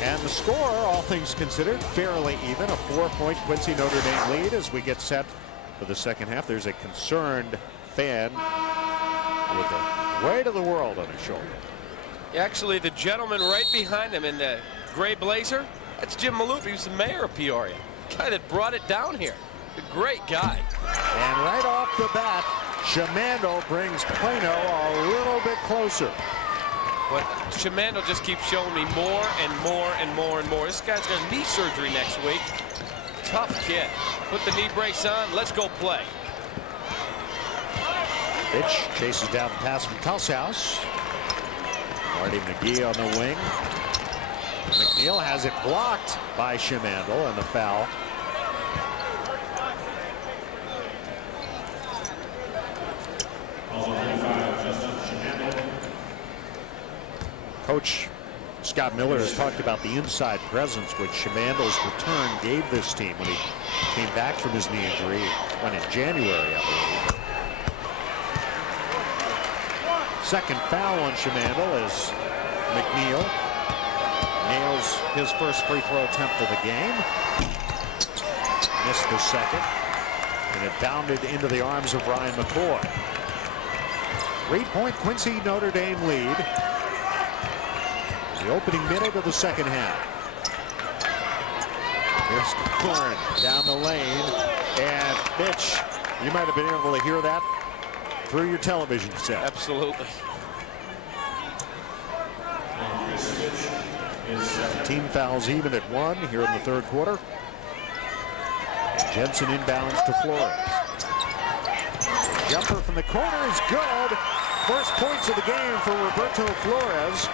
and the score, all things considered, fairly even. A 4-point Quincy Notre Dame lead as we get set for the second half. There's a concerned fan with the weight of the world on his shoulder. Actually, the gentleman right behind him in the gray blazer, that's Jim Maloof. He was the mayor of Peoria, guy that brought it down here. A great guy. And right off the bat, Shamando brings Plano a little bit closer. But Shamando just keeps showing me more and more and more and more. This guy's got knee surgery next week. Tough kid. Put the knee brace on. Let's go play. Fitch chases down the pass from Tulshouse. Marty McGee on the wing. McNeil has it blocked by Shamando, and the foul. Coach Scott Miller has talked about the inside presence which Shamando's return gave this team when he came back from his knee injury, went in January, I believe. Second foul on Shamando as McNeil nails his first free throw attempt of the game. Missed the second, and it bounded into the arms of Ryan McCoy. 3-point Quincy Notre Dame lead. The opening minute of the second half. Here's Korn down the lane, and Fitch, you might have been able to hear that through your television set. Absolutely. Team fouls even at 1 here in the third quarter. Jensen inbounds to Flores. Jumper from the corner is good. First points of the game for Roberto Flores,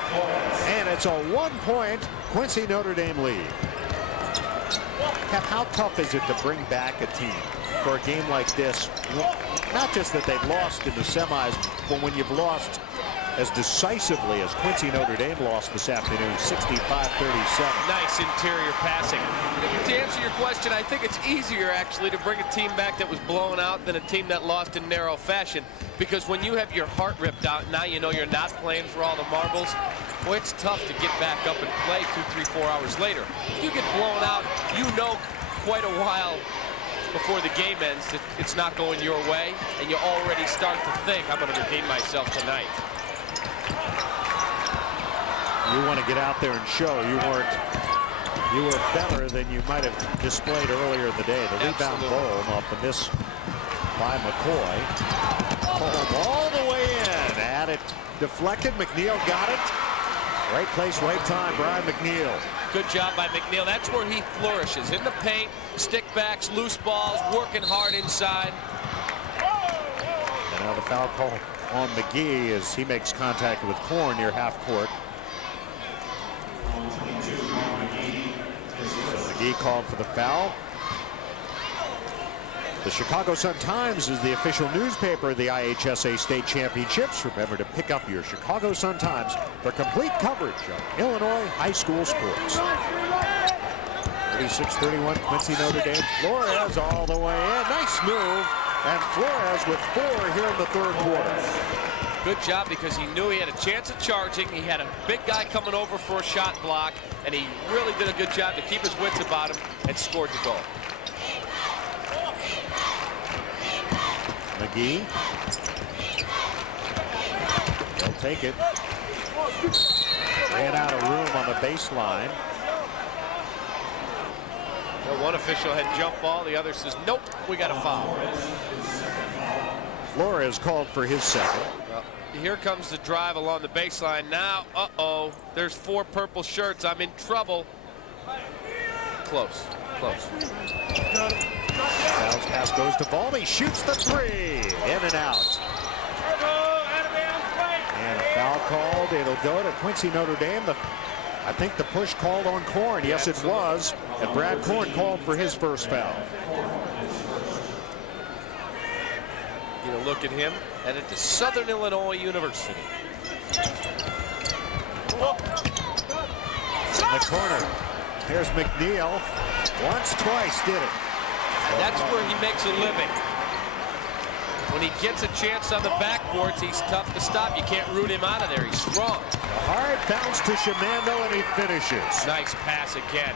and it's a 1-point Quincy Notre Dame lead. Cap, how tough is it to bring back a team for a game like this? Not just that they've lost in the semis, but when you've lost as decisively as Quincy Notre Dame lost this afternoon, 65-37. Nice interior passing. To answer your question, I think it's easier actually to bring a team back that was blown out than a team that lost in narrow fashion, because when you have your heart ripped out, now you know you're not playing for all the marbles. Boy, it's tough to get back up and play 2, 3, 4 hours later. If you get blown out, you know quite a while before the game ends that it's not going your way, and you already start to think, I'm going to redeem myself tonight. You want to get out there and show you were better than you might have displayed earlier in the day. The rebound Bohm off the miss by McCoy. Bohm all the way in. Had it deflected. McNeil got it. Right place, right time. Brian McNeil. Good job by McNeil. That's where he flourishes. In the paint, stick backs, loose balls, working hard inside. And now the foul call on McGee as he makes contact with Korn near half court. McGee called for the foul. The Chicago Sun-Times is the official newspaper of the IHSA State Championships. Remember to pick up your Chicago Sun-Times for complete coverage of Illinois high school sports. 36-31, Quincy Notre Dame. Flores all the way in. Nice move. And Flores with 4 here in the third quarter. Good job because he knew he had a chance of charging. He had a big guy coming over for a shot block, and he really did a good job to keep his wits about him and scored the goal. McGee. He'll take it. Ran out of room on the baseline. Well, one official had jump ball. The other says, nope, we got a foul. Flores called for his second. Well, here comes the drive along the baseline. Now, uh-oh, there's 4 purple shirts. I'm in trouble. Close, close. Bounce pass goes to Baldy. Shoots the 3. In and out. And a foul called. It'll go to Quincy Notre Dame. I think the push called on Korn. Yes, it was. And Brad Korn called for his first foul. Get a look at him headed to Southern Illinois University. In the corner. There's McNeil. Once, twice did it. And that's where he makes a living. When he gets a chance on the backboards, he's tough to stop. You can't root him out of there. He's strong. A hard bounce to Shimando, and he finishes. Nice pass again.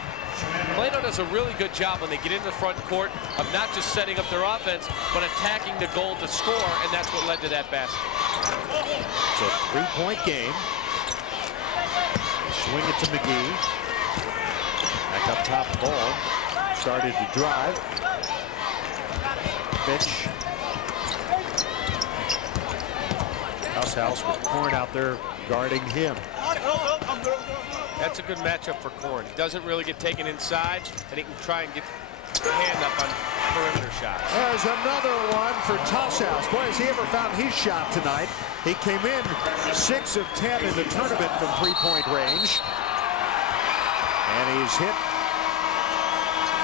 Plano does a really good job when they get into the front court of not just setting up their offense, but attacking the goal to score, and that's what led to that basket. So 3-point game. Swing it to McGee. Back up top ball. Started to drive. Pitch. House with Korn out there guarding him. That's a good matchup for Korn. He doesn't really get taken inside, and he can try and get a hand up on perimeter shots. There's another one for Tosshouse. Boy, has he ever found his shot tonight. He came in 6 of 10 in the tournament from 3-point range. And he's hit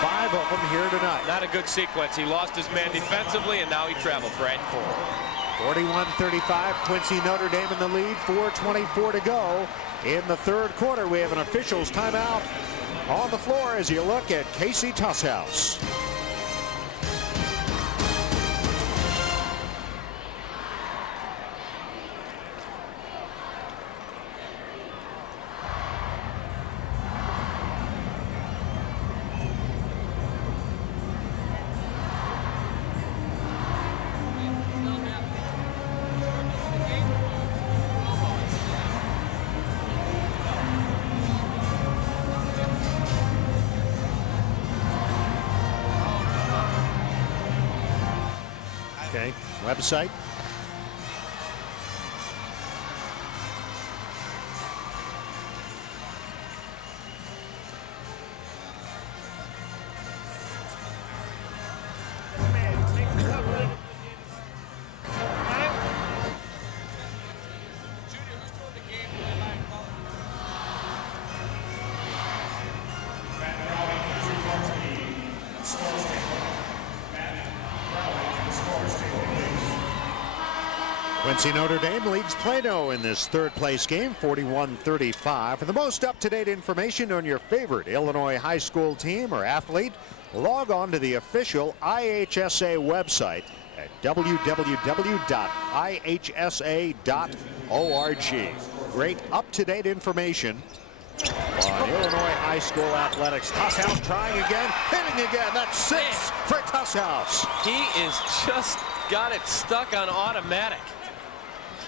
5 of them here tonight. Not a good sequence. He lost his man defensively, and now he traveled. Brad Korn. 41-35, Quincy Notre Dame in the lead, 4:24 to go in the third quarter. We have an officials timeout on the floor as you look at Casey Tosshouse. Okay, website. Quincy Notre Dame leads Plano in this third place game, 41-35. For the most up-to-date information on your favorite Illinois high school team or athlete, log on to the official IHSA website at www.ihsa.org. Great up-to-date information on Illinois high school athletics. Tosshouse trying again, hitting again. That's 6 for Tosshouse. He is just got it stuck on automatic.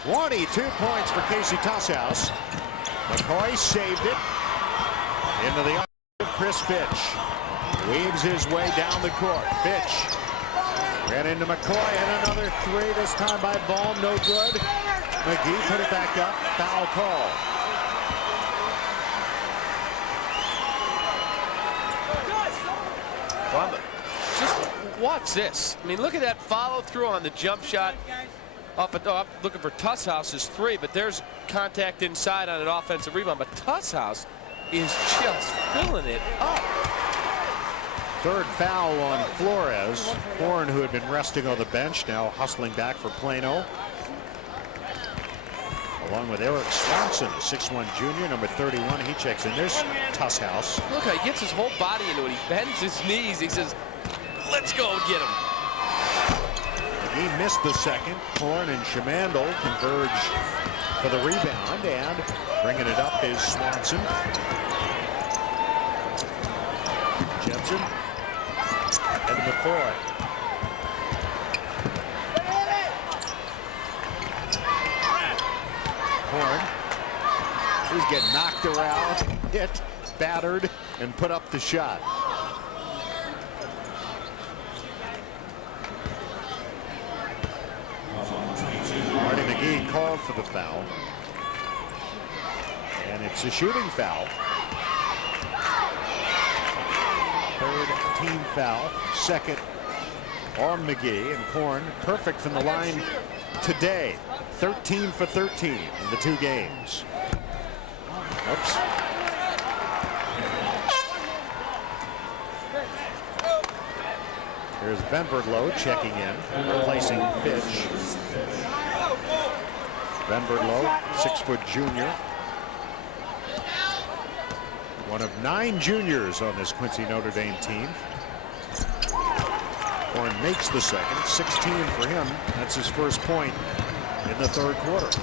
22 points for Casey Tosshouse. McCoy saved it into the arms of Chris Fitch. Weaves his way down the court. Fitch ran into McCoy, and another 3 this time by Baum. No good. McGee put it back up. Foul call. Just watch this. I mean, look at that follow through on the jump shot. Up looking for Tusshouse's 3, but there's contact inside on an offensive rebound. But Tosshouse is just filling it up. Third foul on Flores. Korn, who had been resting on the bench, now hustling back for Plano. along with Eric Swanson, a 6'1 junior, number 31. He checks in. There's Tusshouse. Look how he gets his whole body into it. He bends his knees. He says, let's go get him. He missed the second. Korn and Shamandl converge for the rebound, and bringing it up is Swanson. Jensen and McCoy. Korn. He's getting knocked around, hit, battered, and put up the shot. Marty McGee called for the foul. And it's a shooting foul. Third team foul. Second on McGee, and Korn perfect from the line today. 13 for 13 in the 2 games. Oops. Here's Venverlow checking in, replacing Fitch. Venverlow, 6-foot junior. One of 9 juniors on this Quincy Notre Dame team. Korn makes the second, 16 for him. That's his first point in the third quarter. It's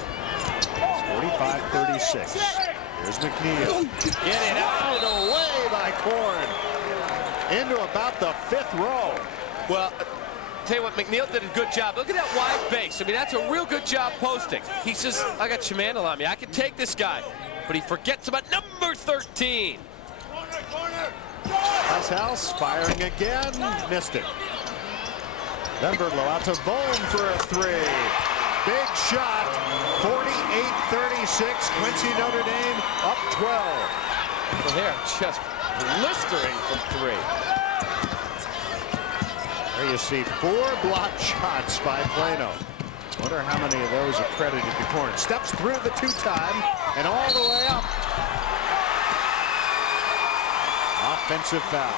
45-36. Here's McNeil. Get it out and away by Korn. Into about the 5th row. Well, tell you what, McNeil did a good job. Look at that wide base. I mean, that's a real good job posting. He says, I got Shamandl on me. I can take this guy. But he forgets about number 13. House firing again. Missed it. Venverlow out to Bohm for a 3. Big shot. 48-36. Quincy Notre Dame up 12. Well, they're just blistering from 3. There you see 4 block shots by Plano. Wonder how many of those are credited to Korn. Steps through the 2-time and all the way up. Offensive foul.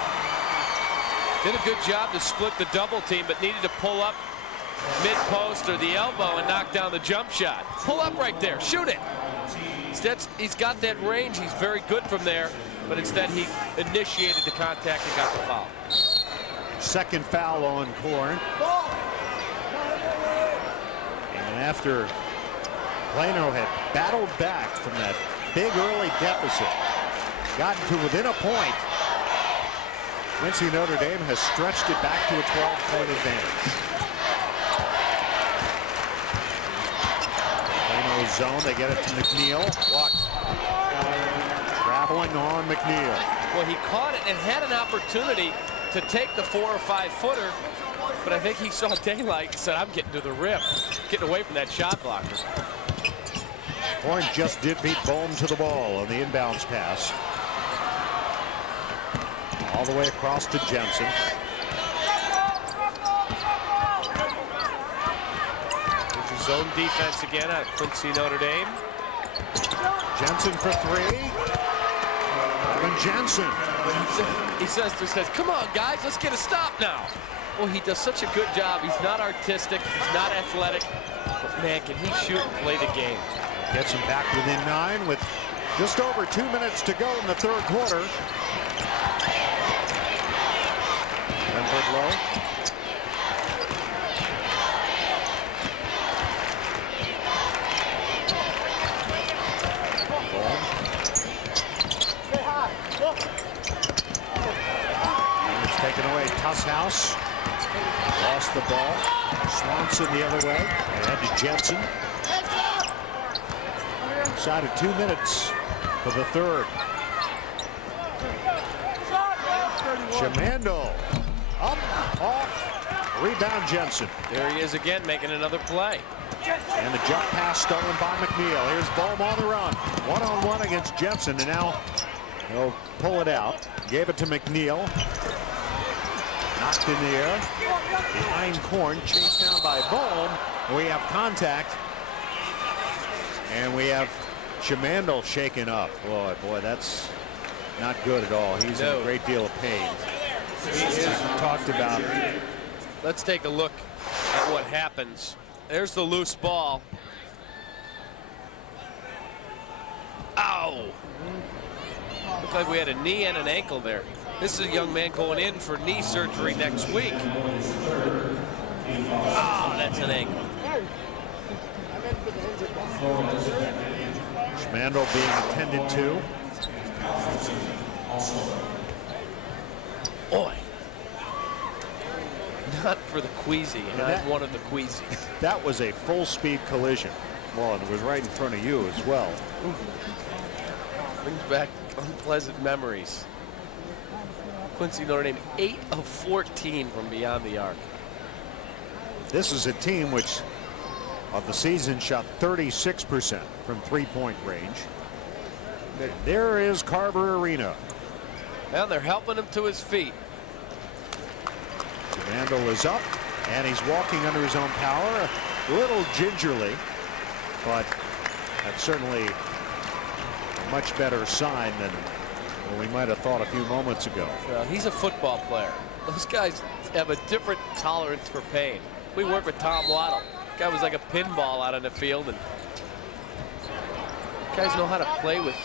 Did a good job to split the double team, but needed to pull up mid-post or the elbow and knock down the jump shot. Pull up right there. Shoot it. Instead, he's got that range. He's very good from there, but instead he initiated the contact and got the foul. Second foul on Korn. And after Plano had battled back from that big early deficit, gotten to within a point, Quincy Notre Dame has stretched it back to a 12-point advantage. Plano zone, they get it to McNeil. Blocked. Traveling on McNeil. Well, he caught it and had an opportunity to take the 4 or 5 footer, but I think he saw daylight and said, I'm getting to the rim, getting away from that shot blocker. Korn just did beat Bohm to the ball on the inbounds pass. All the way across to Jensen. There's your zone defense again at Quincy Notre Dame. Jensen for 3. And Jensen. He says, come on, guys, let's get a stop now. Well, he does such a good job. He's not artistic. He's not athletic. But, man, can he shoot and play the game. Gets him back within 9 with just over 2 minutes to go in the third quarter. Venverlow. And it's taken away. Tusshouse lost the ball. Swanson the other way. And to Jensen. Inside of 2 minutes for the third. Shamandl up, off, rebound Jensen. There he is again, making another play. And the jump pass stolen by McNeil. Here's Bohm on the run. One-on-one against Jensen, and now he'll pull it out. Gave it to McNeil. Knocked in the air. Behind Korn, chased down by Bohm. We have contact. And we have Shamandl shaken up. Boy, that's not good at all. He's in a great deal of pain. He is talked about. Let's take a look at what happens. There's the loose ball. Ow! Looked like we had a knee and an ankle there. This is a young man going in for knee surgery next week. Oh, that's an ankle. Schmandl being attended to. Boy. Not for the Queasy, and I'm one of the Queasy. That was a full-speed collision. Well, and it was right in front of you as well. Brings back unpleasant memories. Quincy Notre Dame 8 of 14 from beyond the arc. This is a team which of the season shot 36% from three-point range. There is Carver Arena. Well, they're helping him to his feet. Schmandl is up, and he's walking under his own power, a little gingerly, but that's certainly a much better sign than we might have thought a few moments ago. Well, he's a football player. Those guys have a different tolerance for pain. We work with Tom Waddle. Guy was like a pinball out on the field, and guys know how to play with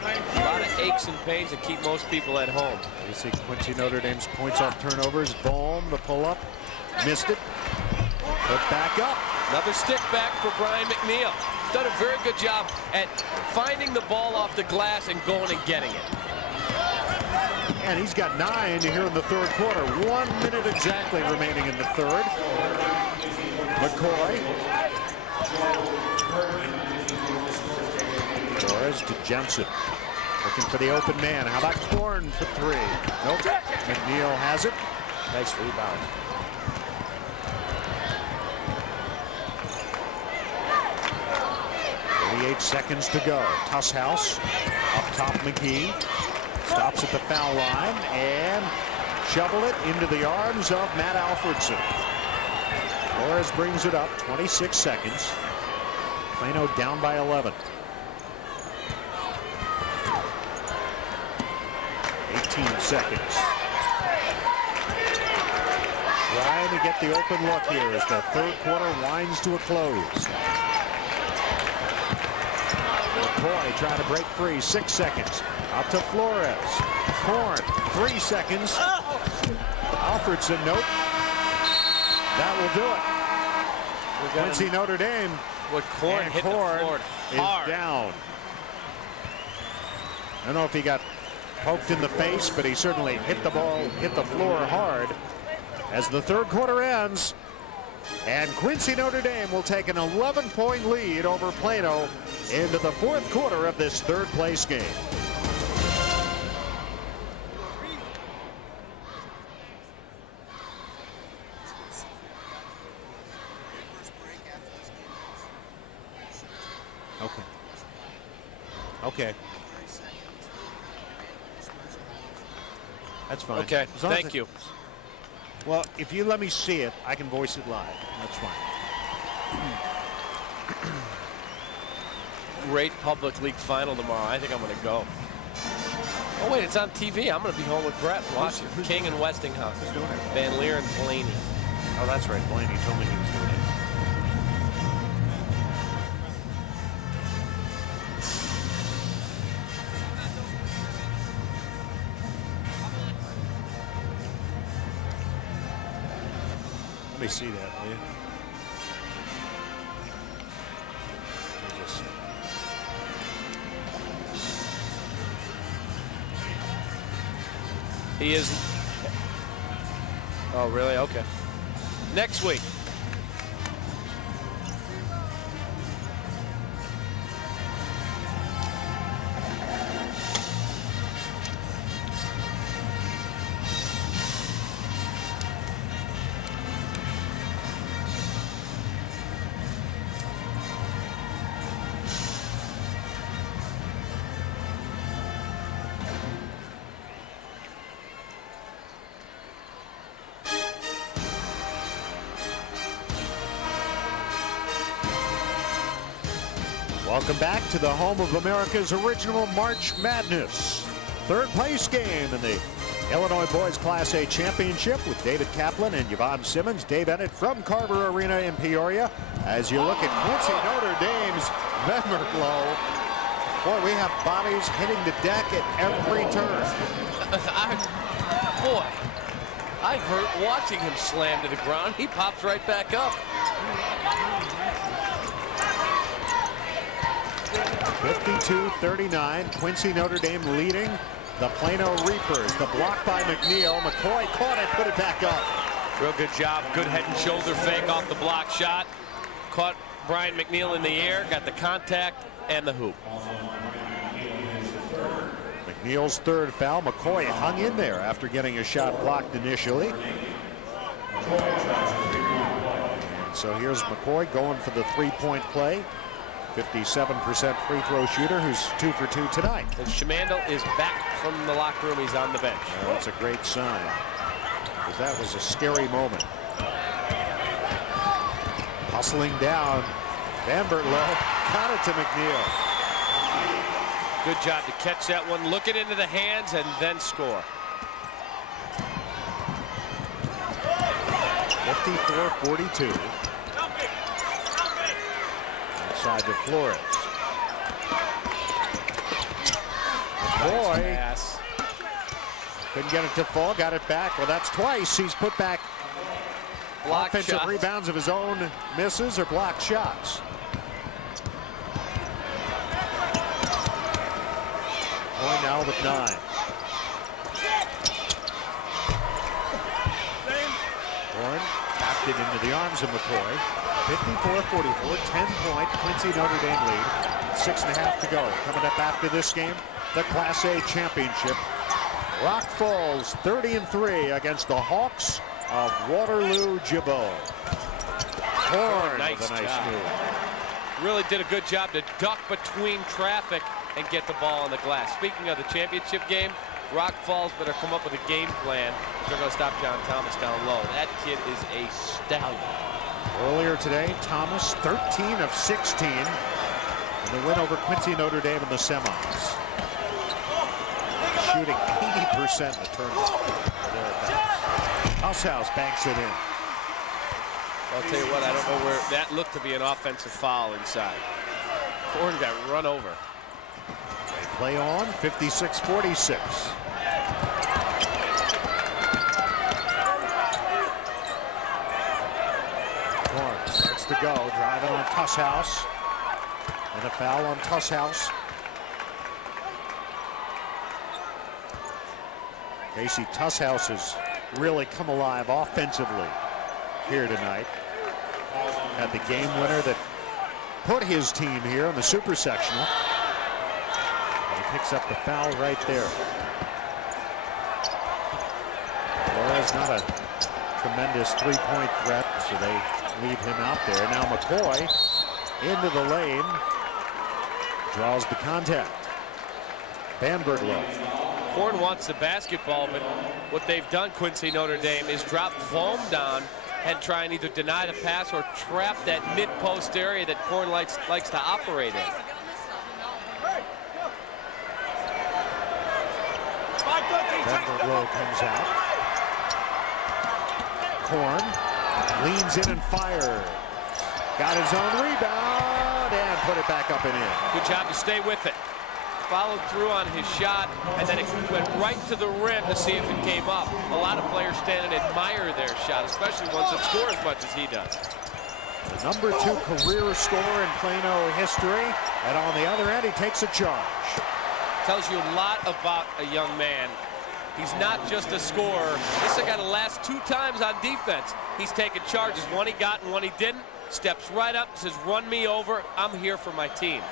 a lot of aches and pains that keep most people at home. You see Quincy Notre Dame's points off turnovers. Bohm, the pull-up, missed it. Put back up. Another stick back for Brian McNeil. Done a very good job at finding the ball off the glass and going and getting it. And he's got 9 here in the third quarter. 1 minute exactly remaining in the third. McCoy. Torres to Jensen. Looking for the open man. How about Korn for 3? Nope. McNeil has it. Nice rebound. Seconds to go. Tusshouse up top. McGee stops at the foul line and shovel it into the arms of Matt Alfredson. Flores brings it up. 26 seconds. Plano down by 11. 18 seconds. Trying to get the open look here as the third quarter winds to a close. McCoy trying to break free. 6 seconds. Out to Flores. Korn. 3 seconds. Alfredson, nope. That will do it. Quincy Notre Dame. What Korn hit the floor hard. Is down. I don't know if he got poked in the face, but he certainly hit the ball, hit the floor hard as the third quarter ends. And Quincy Notre Dame will take an 11-point lead over Plano into the fourth quarter of this third place game. Okay. Okay. That's fine. Okay, thank you. Well, if you let me see it, I can voice it live. That's fine. Great public league final tomorrow. I think I'm going to go. Oh, wait, it's on TV. I'm going to be home with Brett watching King and Westinghouse. Who's doing it? Van Leer and Blaney. Oh, that's right. Blaney told me he was doing it. Let me see that, will you? He is. Oh, really? Okay. Next week. Welcome back to the home of America's original March Madness. Third place game in the Illinois Boys Class A Championship with David Kaplan and Yvonne Simmons. Dave Ennett from Carver Arena in Peoria. As you look at Quincy Notre Dame's Venmerklo Boy, we have bodies hitting the deck at every turn. I hurt watching him slam to the ground. He pops right back up. 52-39, Quincy Notre Dame leading the Plano Reapers. The block by McNeil. McCoy caught it, put it back up. Real good job. Good head and shoulder fake off the block shot. Caught Brian McNeil in the air, got the contact and the hoop. McNeil's third foul. McCoy hung in there after getting a shot blocked initially. And so here's McCoy going for the three-point play. 57% free throw shooter who's 2 for 2 tonight. And Shamandel is back from the locker room. He's on the bench. That's a great sign, because that was a scary moment. Hustling down. Vanbertlow got it to McNeil. Good job to catch that one, look it into the hands, and then score. 54-42. Outside to Flores. Boy, couldn't get it to fall, got it back. Well, that's twice he's put back Block offensive shots. rebounds of his own misses or blocked shots. Boy now with 9. Warren tapped it into the arms of McCoy. 54-44, 10-point Quincy Notre Dame lead. 6.5 to go. Coming up after this game, the Class A championship. Rock Falls 30-3 against the Hawks of Waterloo Gibbo. Horn Nice with a nice job. move. Really did a good job to duck between traffic and get the ball on the glass. Speaking of the championship game, Rock Falls better come up with a game plan. They're going to stop John Thomas down low. That kid is a stallion. Earlier today, Thomas 13 of 16 in the win over Quincy Notre Dame in the semis. Shooting 80% in the tournament. House banks it in. I'll tell you what, I don't know where that looked to be an offensive foul inside. Horn got run over. They play on 56-46. Horn starts to go, driving on Tusshouse. And a foul on Tusshouse. Casey Tusshouse has really come alive offensively here tonight. Had the game winner that put his team here in the super sectional. And he picks up the foul right there. Flores not a tremendous three-point threat, so they leave him out there. Now McCoy into the lane, draws the contact. Vanbertlow. Horn wants the basketball, but what they've done, Quincy Notre Dame, is drop foam down and try and either deny the pass or trap that mid-post area that Horn likes to operate in. Vanbertlow comes out. Horn leans in and fires. Got his own rebound and put it back up and in. Good job to stay with it. Followed through on his shot, and then it went right to the rim to see if it came up. A lot of players stand and admire their shot, especially ones that score as much as he does. The number 2 career scorer in Plano history, and on the other end, he takes a charge. Tells you a lot about a young man. He's not just a scorer. This is a guy the last 2 times on defense. He's taken charges. One he got and one he didn't. Steps right up, says, run me over. I'm here for my team.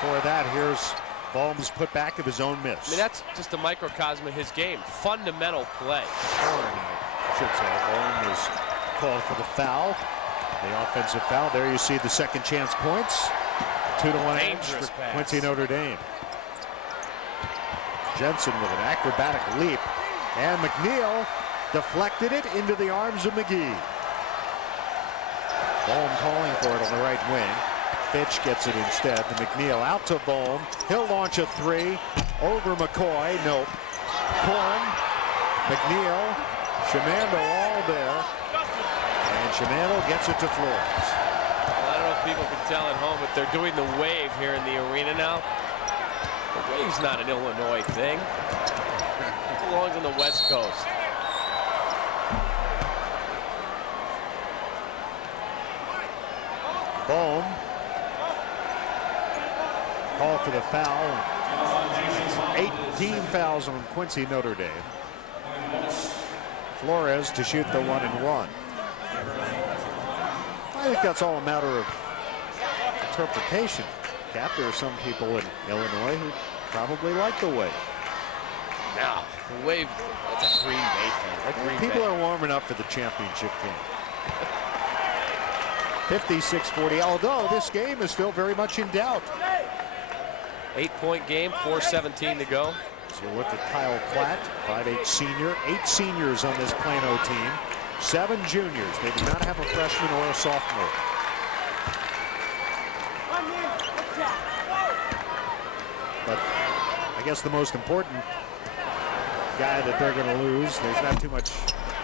Before that, here's Bohm's put back of his own miss. I mean, that's just a microcosm of his game. Fundamental play. I should say Bohm was called for the foul. The offensive foul. There you see the second chance points. 2-1 edge for Quincy Notre Dame. Jensen with an acrobatic leap. And McNeil deflected it into the arms of McGee. Bohm calling for it on the right wing. Fitch gets it instead. The McNeil out to Bohm. He'll launch a 3 over McCoy. Nope. Corn, McNeil, Shamandel all there. And Shamandel gets it to Flores. Well, I don't know if people can tell at home, but they're doing the wave here in the arena now. The wave's not an Illinois thing. It belongs on the West Coast. Bohm. Call for the foul. 18 fouls on Quincy Notre Dame. Flores to shoot the 1-and-1. I think that's all a matter of interpretation. Cap, there are some people in Illinois who probably like the wave. Now, the wave, that's a Green Bay thing. People are warming up for the championship game. 56-40, although this game is still very much in doubt. 8-point game, 4:17 to go. So you look at Kyle Platt, 5'8" senior, 8 seniors on this Plano team, 7 juniors. They do not have a freshman or a sophomore. But I guess the most important guy that they're going to lose, there's not too much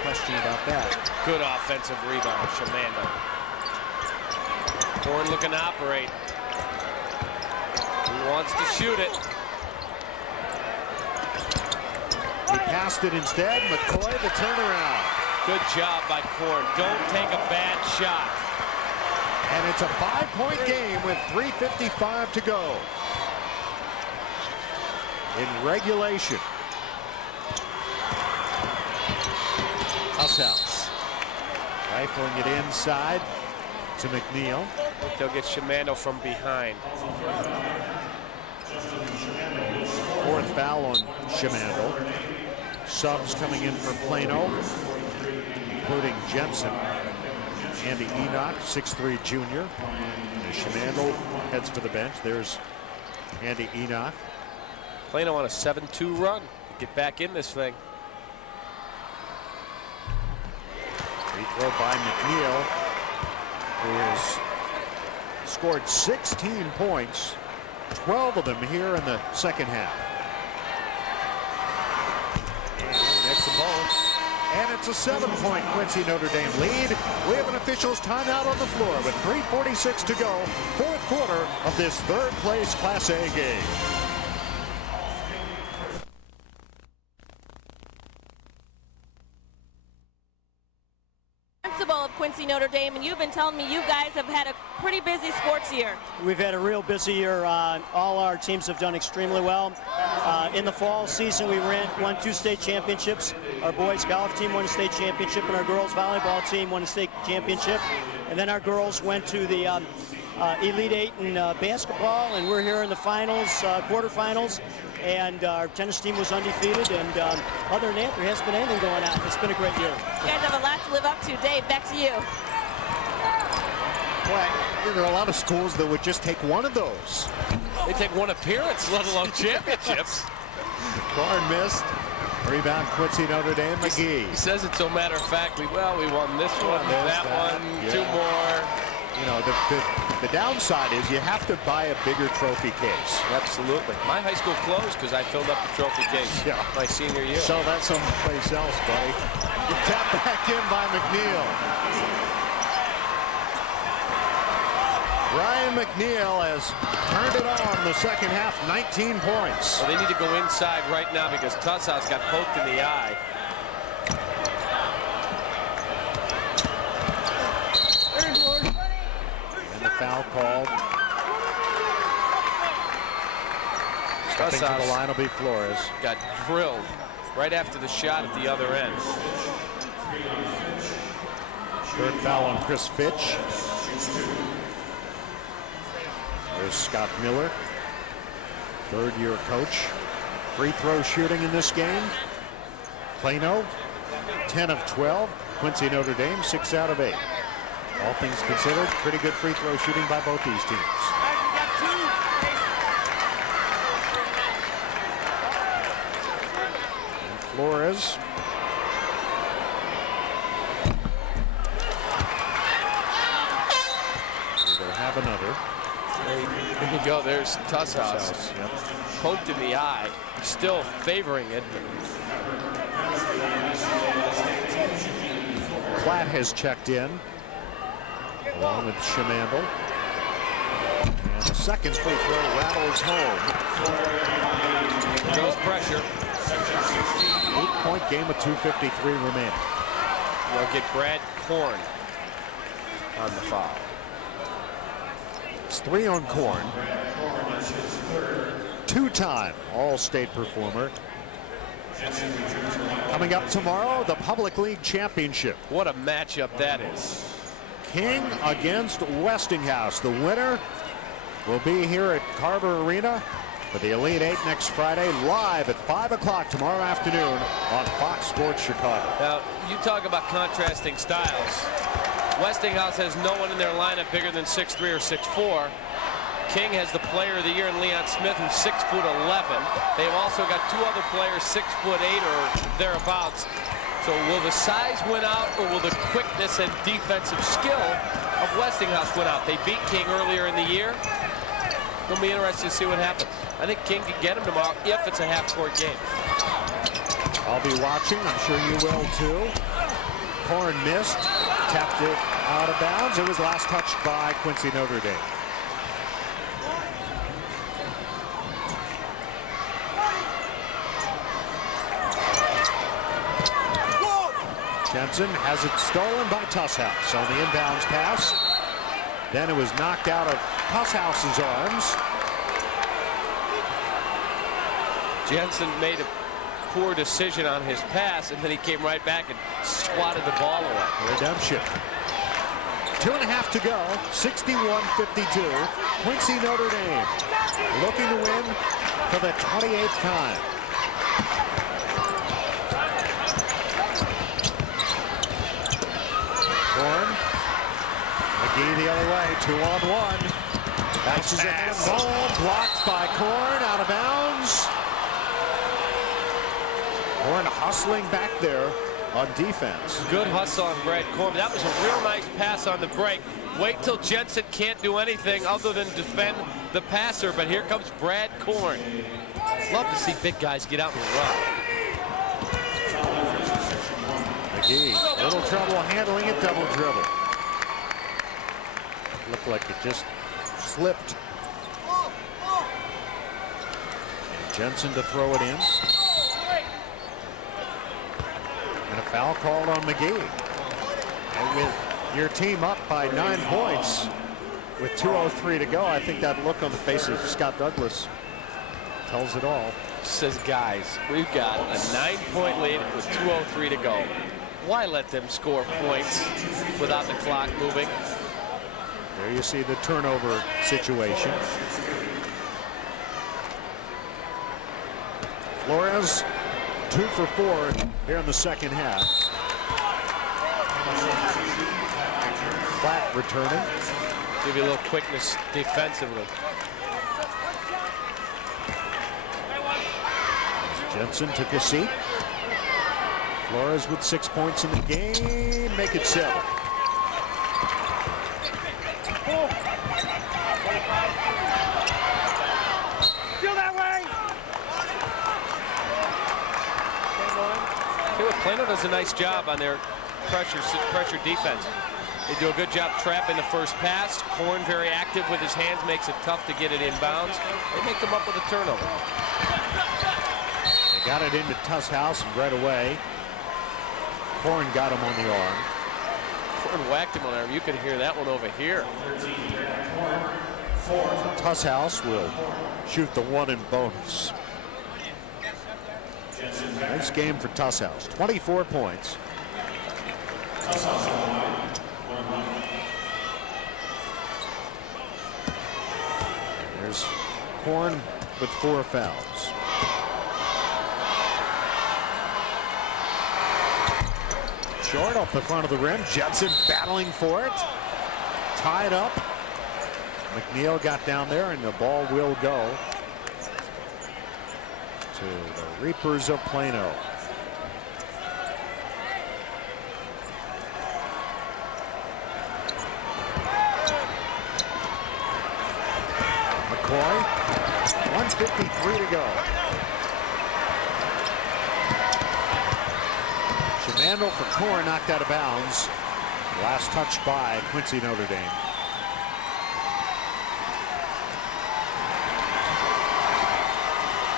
question about that. Good offensive rebound, Shamanda. Horn looking to operate. He wants to shoot it. He passed it instead. McCoy, the turnaround. Good job by Korn. Don't take a bad shot. And it's a 5-point game with 3:55 to go in regulation. House. Rifling it inside to McNeil. They'll get Shamando from behind. 4th foul on Shamando. Subs coming in for Plano, including Jensen. Andy Enoch, 6'3" junior. And Shamando heads for the bench. There's Andy Enoch. Plano on a 7-2 run. Get back in this thing. Free throw by McNeil, who has scored 16 points, 12 of them here in the second half. And makes them both. And it's a 7-point Quincy Notre Dame lead. We have an officials timeout on the floor with 3:46 to go, 4th quarter of this 3rd place Class A game. Of Quincy Notre Dame, and you've been telling me you guys have had a pretty busy sports year. We've had a real busy year. All our teams have done extremely well. In the fall season, we won 2 state championships. Our boys golf team won a state championship, and our girls volleyball team won a state championship. And then our girls went to the Elite 8 in basketball, and we're here in the finals, quarterfinals. And our tennis team was undefeated, and other than that, there hasn't been anything going on. It's been a great year. You guys have a lot to live up to. Dave, back to you. Well, there are a lot of schools that would just take one of those. They take one appearance, let alone championships. Korn missed. Rebound, Quincy Notre Dame. McGee. He says it so matter-of-factly. Well, we won this one, that one, yeah. 2 more. You know, the downside is you have to buy a bigger trophy case. Absolutely. My high school closed because I filled up the trophy case my senior year. Sell that someplace else, buddy. You tap back in by McNeil. Ryan McNeil has turned it on in the second half, 19 points. Well, they need to go inside right now because Tussauds got poked in the eye. The foul called. Stepping to the line will be Flores. Got drilled right after the shot at the other end. 3rd foul on Chris Fitch. There's Scott Miller, 3rd-year coach. Free throw shooting in this game. Plano, 10 of 12. Quincy Notre Dame, 6 out of 8. All things considered, pretty good free throw shooting by both these teams. And Flores. They'll have another. There you go. There's Tussauds. Yep. Poked in the eye. Still favoring it. Platt has checked in, along with Shamandel. The second free throw rattles home. Goes pressure. 8-point game with 2:53 remaining. We'll get Brad Korn on the foul. It's 3 on Korn. Two-time All-State performer. Coming up tomorrow, the Public League Championship. What a matchup that is. King against Westinghouse. The winner will be here at Carver Arena for the Elite Eight next Friday, live at 5 o'clock tomorrow afternoon on Fox Sports Chicago. Now, you talk about contrasting styles. Westinghouse has no one in their lineup bigger than 6'3" or 6'4". King has the player of the year in Leon Smith, who's 6'11". They've also got 2 other players 6'8" or thereabouts. So will the size win out, or will the quickness and defensive skill of Westinghouse win out? They beat King earlier in the year. It'll be interesting to see what happens. I think King can get him tomorrow if it's a half-court game. I'll be watching. I'm sure you will too. Korn missed, tapped it out of bounds. It was last touched by Quincy Notre Dame. Jensen has it stolen by Tusshouse on the inbounds pass. Then it was knocked out of Tusshouse's arms. Jensen made a poor decision on his pass, and then he came right back and swatted the ball away. Redemption. 2.5 to go. 61-52. Quincy Notre Dame looking to win for the 28th time. Korn. McGee the other way. 2-on-1. Bounces it in. Ball blocked by Korn. Out of bounds. Korn hustling back there on defense. Good hustle on Brad Korn. That was a real nice pass on the break. Wait till Jensen can't do anything other than defend the passer, but here comes Brad Korn. Love to see big guys get out and run. McGee, little trouble handling it, double dribble. Looked like it just slipped. Jensen to throw it in. And a foul called on McGee. And with your team up by 9 points with 2:03 to go, I think that look on the face of Scott Douglas tells it all. Says, guys, we've got a 9-point lead with 2:03 to go. Why let them score points without the clock moving? There you see the turnover situation. Flores 2 for 4 here in the second half. Flat returning. Give you a little quickness defensively. Jensen took a seat. Flores with 6 points in the game. Make it 7. Still that way. Plano does a nice job on their pressure defense. They do a good job trapping the first pass. Korn very active with his hands, makes it tough to get it inbounds. They make them up with a turnover. They got it into Tusshouse right away. Korn got him on the arm. Korn whacked him on the arm. You could hear that one over here. Tusshouse will shoot the 1 in bonus. Nice game for Tusshouse. 24 points. There's Korn with 4 fouls. Short off the front of the rim. Jensen battling for it. Tied up. McNeil got down there, and the ball will go to the Reapers of Plano. McCoy, 1:53 to go. Shamandel for Korn, knocked out of bounds. Last touch by Quincy Notre Dame.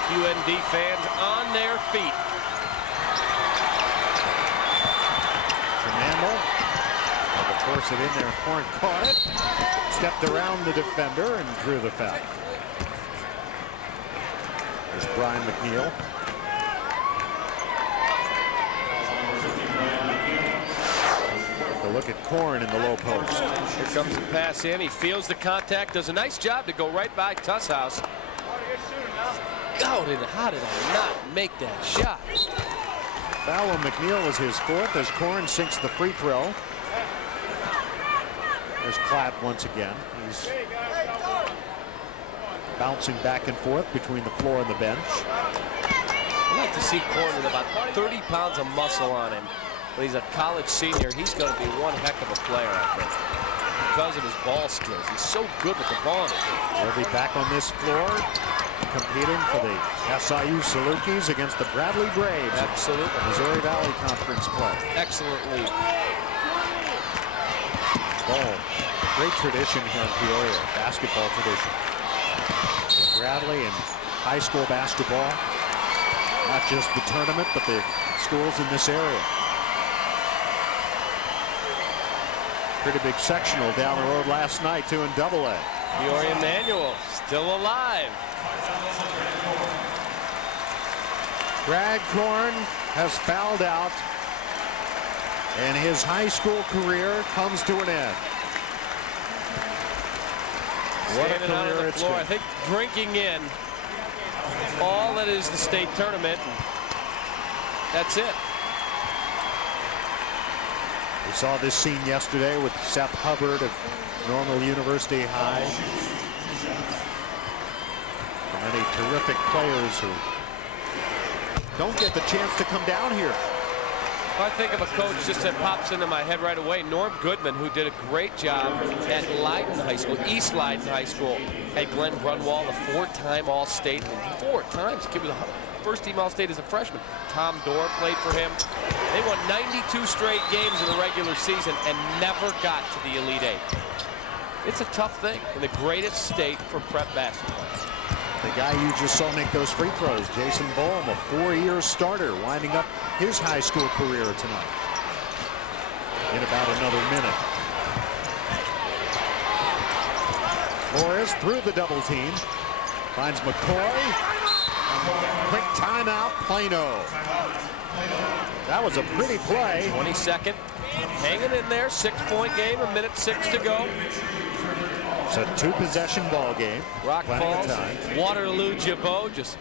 QND fans on their feet. Tremendal. Had to force it in there. Korn caught it. Stepped around the defender and drew the foul. There's Brian McNeil. Look at Korn in the low post. Here comes the pass in. He feels the contact. Does a nice job to go right by Tusshouse. God, how did I not make that shot? Foul on McNeil was his fourth as Korn sinks the free throw. There's Klatt once again. He's bouncing back and forth between the floor and the bench. I'd like to see Korn with about 30 pounds of muscle on him. But he's a college senior. He's going to be one heck of a player, I think, because of his ball skills. He's so good with the ball. He'll be back on this floor, competing for the SIU Salukis against the Bradley Braves. Absolutely. Missouri Valley Conference play. Excellent lead. Ball. Great tradition here in Peoria, basketball tradition. Bradley and high school basketball. Not just the tournament, but the schools in this area. Pretty big sectional down the road last night, too, in AA. Peoria Manual still alive. Brad Korn has fouled out, and his high school career comes to an end. What a Standing out on career the it's floor, been. I think drinking in all that is the state tournament. That's it. We saw this scene yesterday with Seth Hubbard of Normal University High. Many terrific players who don't get the chance to come down here. I think of a coach just that pops into my head right away. Norm Goodman, who did a great job at Leiden High School, East Leiden High School. Had Glenn Grunwald, a four-time All-State, and 4 times. He was a first-team All-State as a freshman. Tom Dorr played for him. They won 92 straight games in the regular season and never got to the Elite Eight. It's a tough thing in the greatest state for prep basketball. The guy you just saw make those free throws, Jason Boehm, a 4-year starter, winding up his high school career tonight. In about another minute. Flores through the double team. Finds McCoy. Quick timeout, Plano. That was a pretty play. 22nd. Hanging in there. 6-point game. 1:06 to go. It's a 2-possession ball game. Rock Falls, time. Waterloo, Jabot just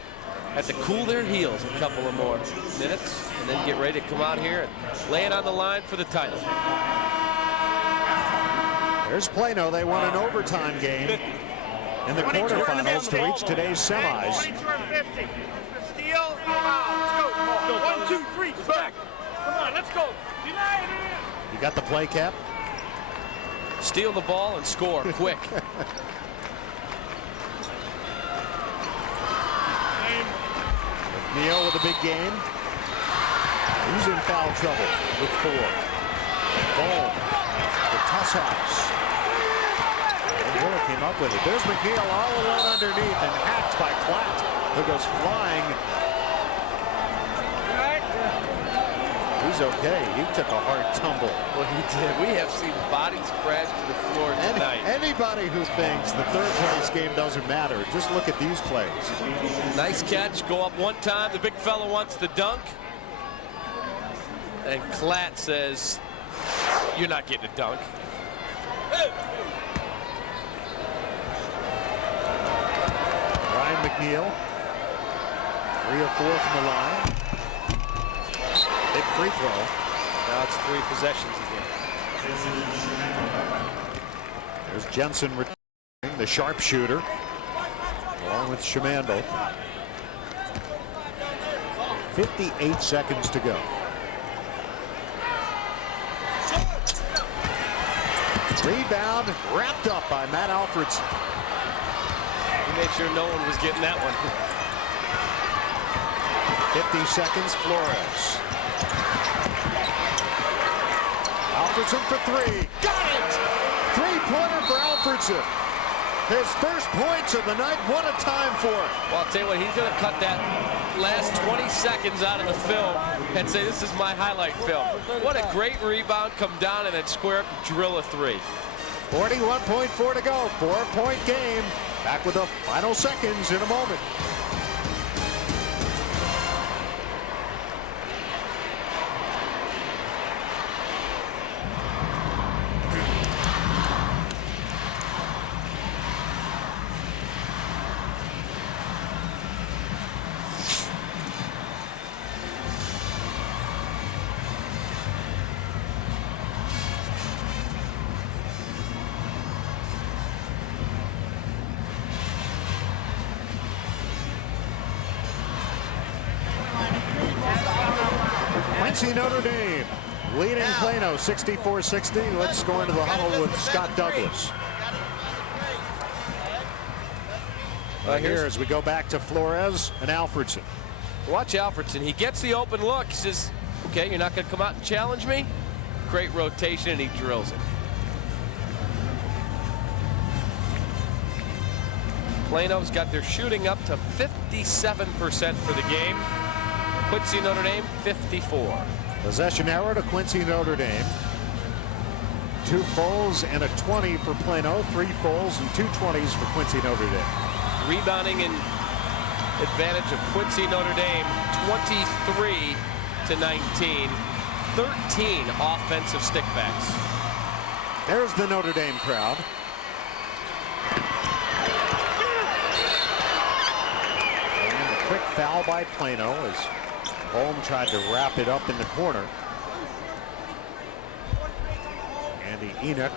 have to cool their heels a couple of more minutes and then get ready to come out here and lay it on the line for the title. There's Plano. They won an overtime game in the quarterfinals to reach today's semis. 22-50. Steal. Let's go. 1, 2, 3. Back. Come on, let's go. You got the play, Cap? Steal the ball and score quick. Neal with a big game. He's in foul trouble with 4. Ball to Tusshouse. Miller came up with it. There's McNeil all alone underneath and hacked by Klatt, who goes flying. He's okay. He took a hard tumble. Well, he did. We have seen bodies crash to the floor tonight. Anybody who thinks the third place game doesn't matter, just look at these plays. Nice catch. Go up one time. The big fella wants the dunk. And Klatt says, you're not getting a dunk. Brian McNeil, 3 of 4 from the line. Big free throw. Now it's 3 possessions again. There's Jensen returning, the sharpshooter, along with Shamando. 58 seconds to go. Rebound wrapped up by Matt Alfredson. He made sure no one was getting that one. 50 seconds, Flores. Alfredson for 3. Got it! 3-pointer for Alfredson. His first points of the night. What a time for it. Well, I'll tell you what, he's going to cut that last 20 seconds out of the film and say, this is my highlight film. What a great rebound, come down and then square up and drill a three. 41.4 to go. 4-point game. Back with the final seconds in a moment. Quincy, Notre Dame leading Plano 64-60. Let's go into the huddle with Scott Douglas. Here as we go back to Flores and Alfredson. Watch Alfredson. He gets the open look. He says, okay, you're not going to come out and challenge me? Great rotation, and he drills it. Plano's got their shooting up to 57% for the game. Quincy, Notre Dame, 54. Possession arrow to Quincy, Notre Dame. 2 fulls and a 20 for Plano. 3 fulls and 2 20s for Quincy, Notre Dame. Rebounding in advantage of Quincy, Notre Dame, 23 to 19. 13 offensive stickbacks. There's the Notre Dame crowd. And a quick foul by Plano as Holm tried to wrap it up in the corner. Andy Enoch.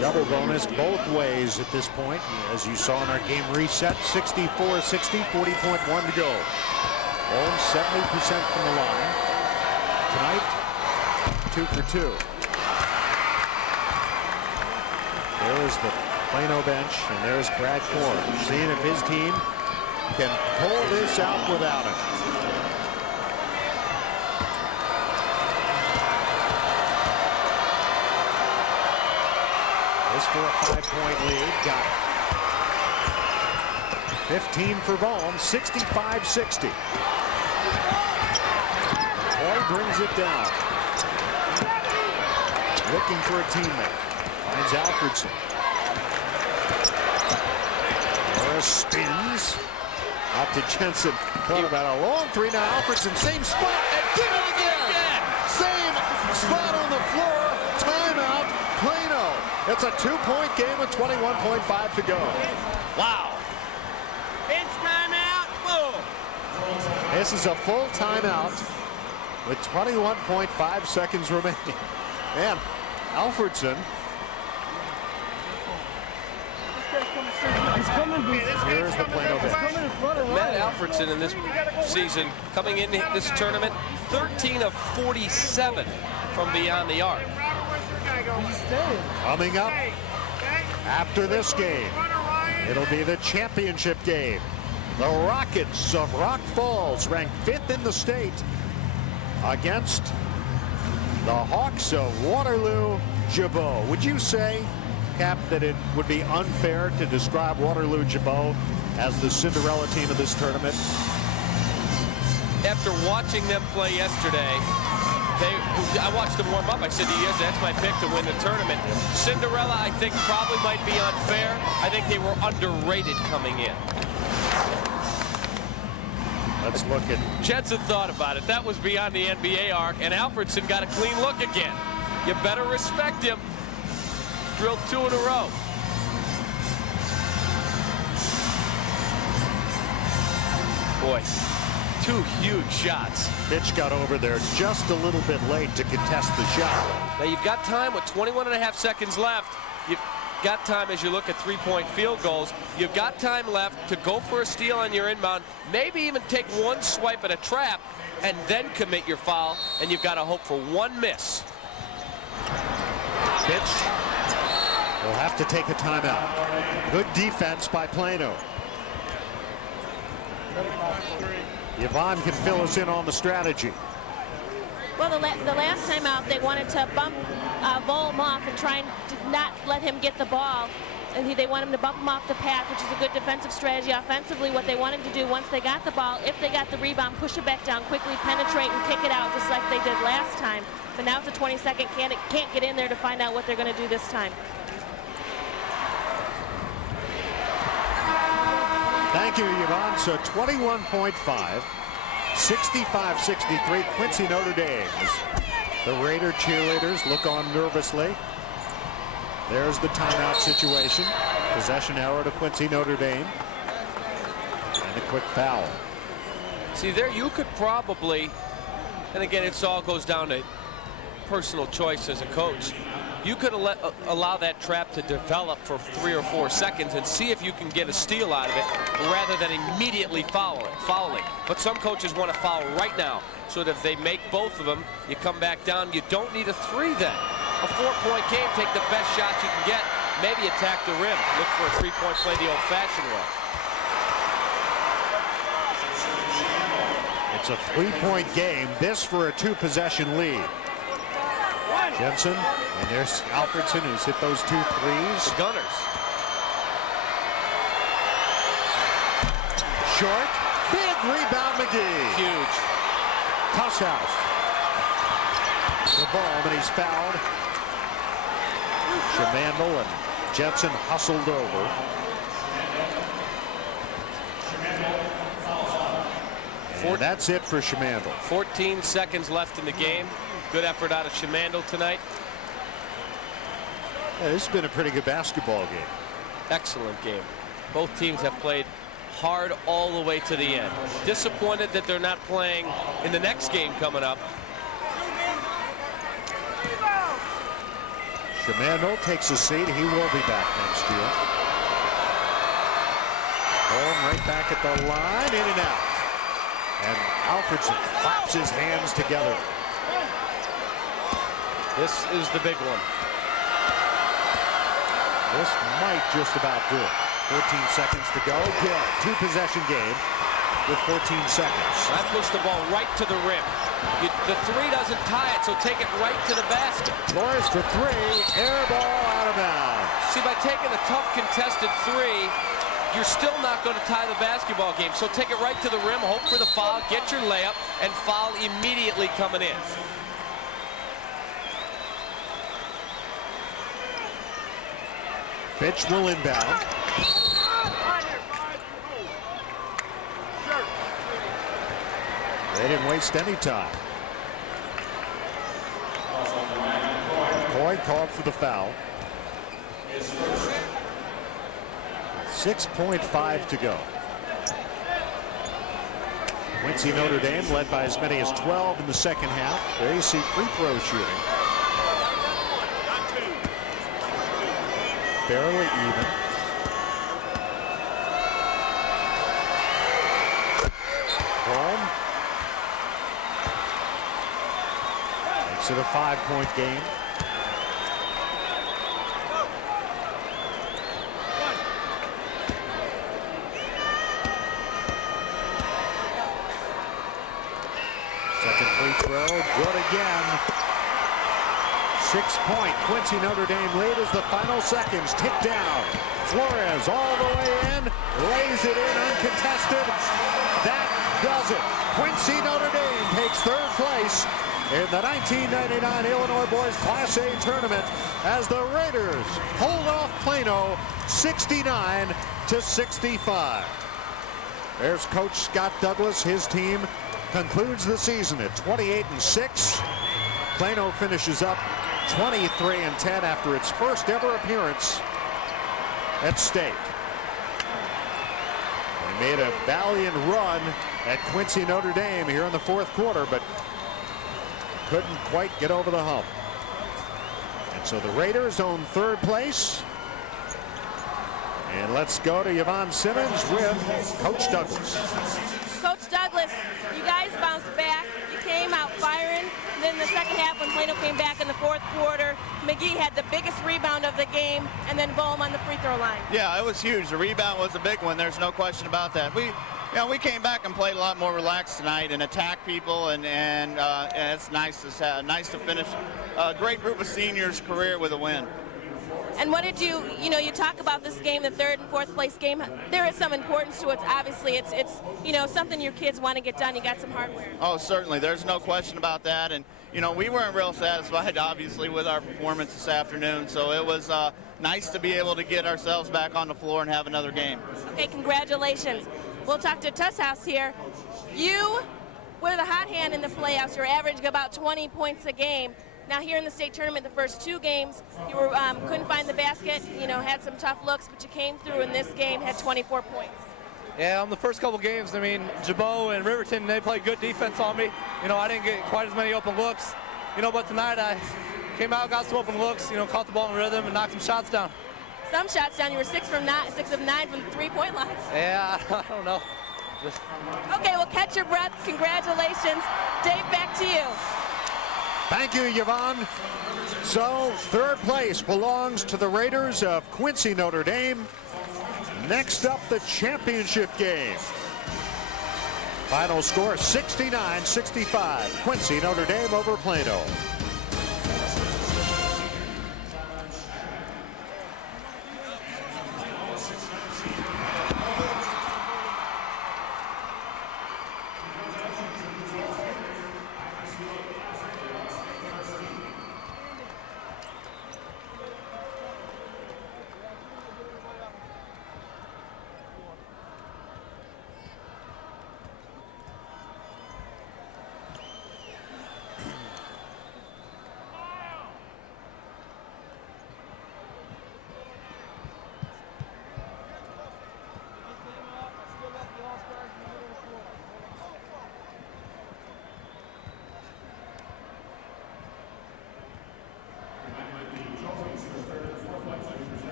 Double bonus both ways at this point. As you saw in our game reset, 64-60, 40.1 to go. Holm 70% from the line. Tonight, 2 for 2. There's the Plano bench, and there's Brad Korn, seeing if his team can pull this out without him. This for a 5-point lead. Got it. 15 for Bohm, 65-60. Boy brings it down. Looking for a teammate. Finds Alfredson. Morris spins. Out to Jensen. Thought about a long three. Now Alfredson, same spot, and did it again! Same spot on the floor. Timeout, Plano. It's a 2-point game with 21.5 to go. Wow. Bench timeout, full. This is a full timeout with 21.5 seconds remaining. Man, Alfredson. He's coming. Here's the Plano bench. Matt Alfredson in this season, coming in this tournament, 13 of 47 from beyond the arc. Coming up after this game, it'll be the championship game. The Rockets of Rock Falls, ranked 5th in the state, against the Hawks of Waterloo-Gibault. Would you say, Cap, that it would be unfair to describe Waterloo-Gibault as the Cinderella team of this tournament? After watching them play yesterday, I watched them warm up. I said to you, yes, that's my pick to win the tournament. Cinderella, I think, probably might be unfair. I think they were underrated coming in. Let's look at... Jensen thought about it. That was beyond the NBA arc, and Alfredson got a clean look again. You better respect him. Drilled 2 in a row. Boy, 2 huge shots. Pitch got over there just a little bit late to contest the shot. Now you've got time with 21.5 seconds left. You've got time as you look at 3-point field goals. You've got time left to go for a steal on your inbound, maybe even take 1 swipe at a trap, and then commit your foul, and you've got to hope for 1 miss. Pitch. We'll have to take a timeout. Good defense by Plano. Yvonne can fill us in on the strategy. Well, the last time out, they wanted to bump Volm off and try and not let him get the ball. And they want him to bump him off the path, which is a good defensive strategy. Offensively, what they wanted to do once they got the ball, if they got the rebound, push it back down, quickly penetrate and kick it out just like they did last time. But now it's a 20-second, can't get in there to find out what they're going to do this time. Thank you, Yvonne. So 21.5, 65-63, Quincy Notre Dame. The Raider cheerleaders look on nervously. There's the timeout situation. Possession arrow to Quincy Notre Dame. And a quick foul. See, there you could probably, and again, it all goes down to personal choice as a coach. You could allow that trap to develop for 3 or 4 seconds and see if you can get a steal out of it rather than immediately fouling. But some coaches want to foul right now so that if they make both of them, you come back down. You don't need a 3 then. A 4-point game, take the best shot you can get. Maybe attack the rim. Look for a 3-point play the old-fashioned way. It's a 3-point game. This for a 2-possession lead. Jensen, and there's Alfredson, who's hit those 2 threes. The Gunners. Short. Big rebound, McGee. Huge. Tusshouse. The ball, but he's fouled. Shamandel and Jensen hustled over. And that's it for Shamandel. 14 seconds left in the game. Good effort out of Shamandel tonight. Yeah, this has been a pretty good basketball game. Excellent game. Both teams have played hard all the way to the end. Disappointed that they're not playing in the next game coming up. Shamandel takes a seat. He will be back next year. Home right back at the line, in and out. And Alfredson claps his hands together. This is the big one. This might just about do it. 14 seconds to go. Good. 2-possession game with 14 seconds. I pushed the ball right to the rim. The 3 doesn't tie it, so take it right to the basket. Flores for 3. Air ball out of bounds. See, by taking a tough contested 3, you're still not going to tie the basketball game. So take it right to the rim, hope for the foul, get your layup, and foul immediately coming in. Fitch will inbound. They didn't waste any time. McCoy called for the foul. 6.5 to go. Quincy Notre Dame led by as many as 12 in the second half. There you see free throw shooting. Fairly even. Home. Makes it a 5-point game. Second free throw, good again. 6-point Quincy Notre Dame lead as the final seconds tick down. Flores all the way in, lays it in uncontested. That does it. Quincy Notre Dame takes 3rd place in the 1999 Illinois Boys Class A tournament as the Raiders hold off Plano 69-65. There's Coach Scott Douglas. His team concludes the season at 28-6. Plano finishes up 23-10 after its first ever appearance at state. They made a valiant run at Quincy Notre Dame here in the 4th quarter, but couldn't quite get over the hump. And so the Raiders own 3rd place. And let's go to Yvonne Simmons with Coach Douglas. Coach Douglas, you guys bounced back. You came out firing. And then in the second half, when Plano came back in the 4th quarter, McGee had the biggest rebound of the game, and then Bohm on the free throw line. Yeah, it was huge. The rebound was a big one. There's no question about that. Yeah, we came back and played a lot more relaxed tonight and attacked people, and it's nice to finish a great group of seniors' career with a win. And what did you talk about this game, the third and fourth place game. There is some importance to it. Obviously, it's something your kids want to get done. You got some hardware. Oh, certainly. There's no question about that. And, we weren't real satisfied, obviously, with our performance this afternoon. So it was nice to be able to get ourselves back on the floor and have another game. Okay, congratulations. We'll talk to Tusshouse here. You were the hot hand in the playoffs. You're averaging about 20 points a game. Now here in the state tournament, the first two games, you were couldn't find the basket, had some tough looks, but you came through in this game, had 24 points. Yeah, on the first couple games, Jabot and Riverton, they played good defense on me. I didn't get quite as many open looks, but tonight I came out, got some open looks, caught the ball in rhythm and knocked some shots down. Some shots down. You were 6 of 9 from the three-point line. Yeah, I don't know. Okay, well, catch your breath. Congratulations. Dave, back to you. Thank you, Yvonne. So, third place belongs to the Raiders of Quincy, Notre Dame. Next up, the championship game. Final score, 69-65. Quincy, Notre Dame over Plano.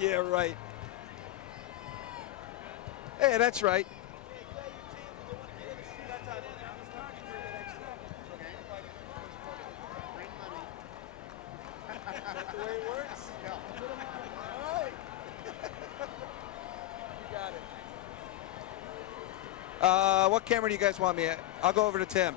Yeah, right. Hey, that's right. That's the way it works? Yeah. All right. You got it. What camera do you guys want me at? I'll go over to Tim.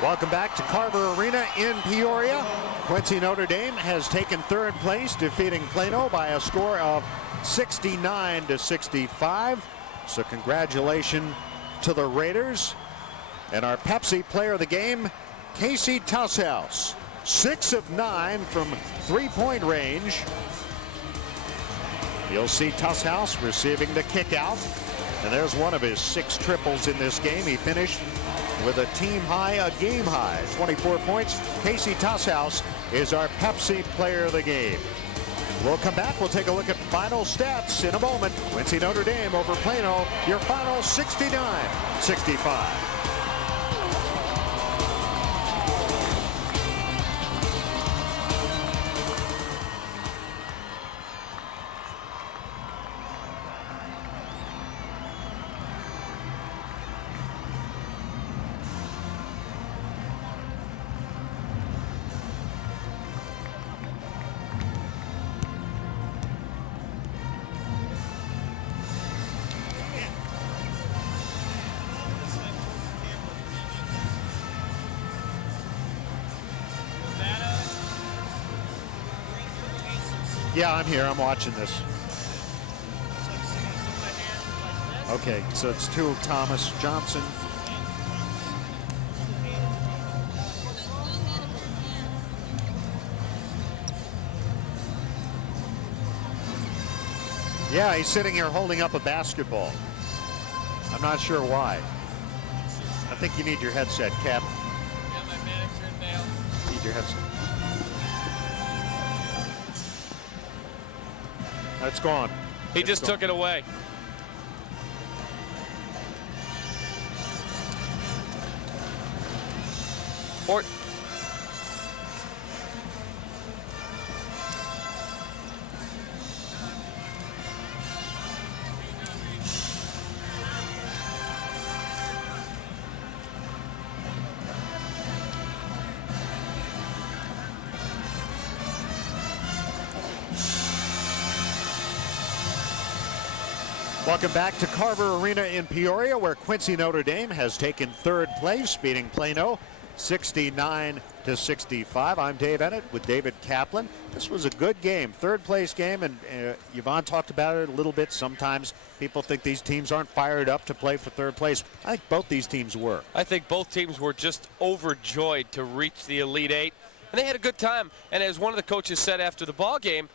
Welcome back to Carver Arena in Peoria. Quincy Notre Dame has taken third place, defeating Plano by a score of 69-65. So congratulations to the Raiders. And our Pepsi player of the game, Casey Tusshouse, 6 of 9 from three-point range. You'll see Tusshouse receiving the kick out. And there's one of his 6 triples in this game. He finished with a team high, a game high, 24 points. Casey Tusshouse is our Pepsi player of the game. We'll come back. We'll take a look at final stats in a moment. Quincy Notre Dame over Plano. Your final 69-65. Yeah, I'm here. I'm watching this. Okay, so it's 2 Thomas Johnson. Yeah, he's sitting here holding up a basketball. I'm not sure why. I think you need your headset, Cap. headset. It's gone. He just took it away. Welcome back to Carver Arena in Peoria, where Quincy Notre Dame has taken third place, beating Plano 69-65. I'm Dave Ennett with David Kaplan. This was a good game, third place game, and Yvonne talked about it a little bit. Sometimes people think these teams aren't fired up to play for third place. I think both these teams were. I think both teams were just overjoyed to reach the Elite Eight, and they had a good time. And as one of the coaches said after the ball game,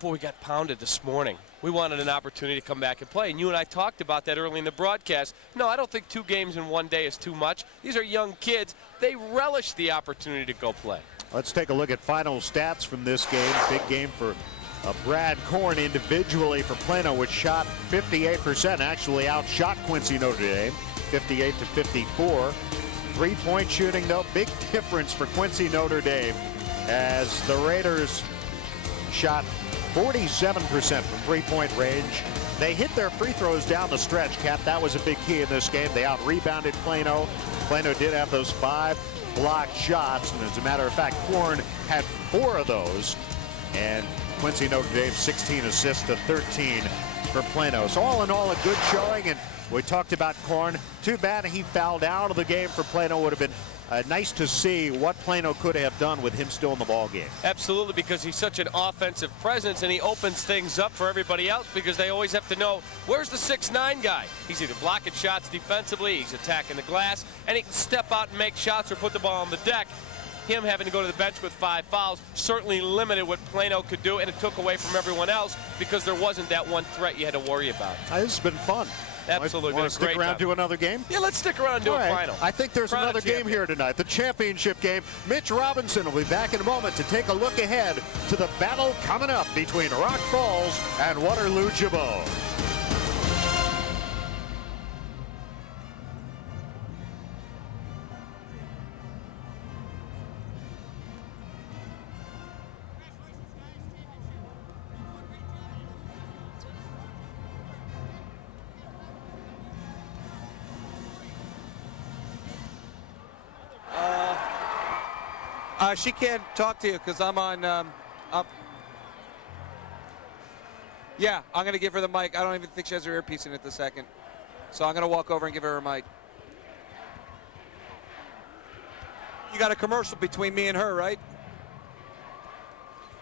boy, we got pounded this morning. We wanted an opportunity to come back and play. And you and I talked about that early in the broadcast. No, I don't think 2 games in 1 day is too much. These are young kids. They relish the opportunity to go play. Let's take a look at final stats from this game. Big game for Brad Korn individually for Plano, which shot 58%, actually outshot Quincy Notre Dame, 58-54. 3-point shooting, though, big difference for Quincy Notre Dame as the Raiders shot 47% from three-point range. They hit their free throws down the stretch, Cap. That was a big key in this game. They out-rebounded Plano. Plano did have those 5 blocked shots, and as a matter of fact, Korn had 4 of those, and Quincy Notre Dame 16 assists to 13 for Plano. So all in all, a good showing, and we talked about Korn. Too bad he fouled out of the game for Plano. Would have been nice to see what Plano could have done with him still in the ball game. Absolutely, because he's such an offensive presence, and he opens things up for everybody else because they always have to know, where's the 6'9" guy? He's either blocking shots defensively, he's attacking the glass, and he can step out and make shots or put the ball on the deck. Him having to go to the bench with 5 fouls certainly limited what Plano could do, and it took away from everyone else because there wasn't that one threat you had to worry about. This has been fun. Absolutely. Want to stick around, do another game? Yeah, let's stick around and do a final. I think there's another game here tonight, the championship game. Mitch Robinson will be back in a moment to take a look ahead to the battle coming up between Rock Falls and Waterloo-Jabot. She can't talk to you because I'm on. Yeah, I'm going to give her the mic. I don't even think she has her earpiece in it this second. So I'm going to walk over and give her mic. You got a commercial between me and her, right?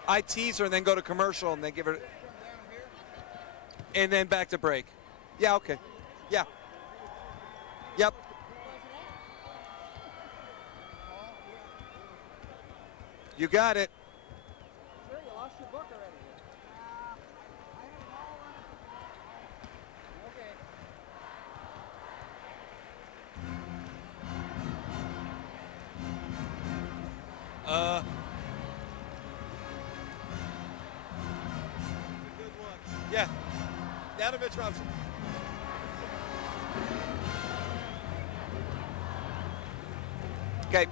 I tease her and then go to commercial and then give her. And then back to break. Yeah, okay. Yeah. Yep. You got it. Sure, you lost your book already. Okay. Yeah. Down to Mitch Robinson. Okay.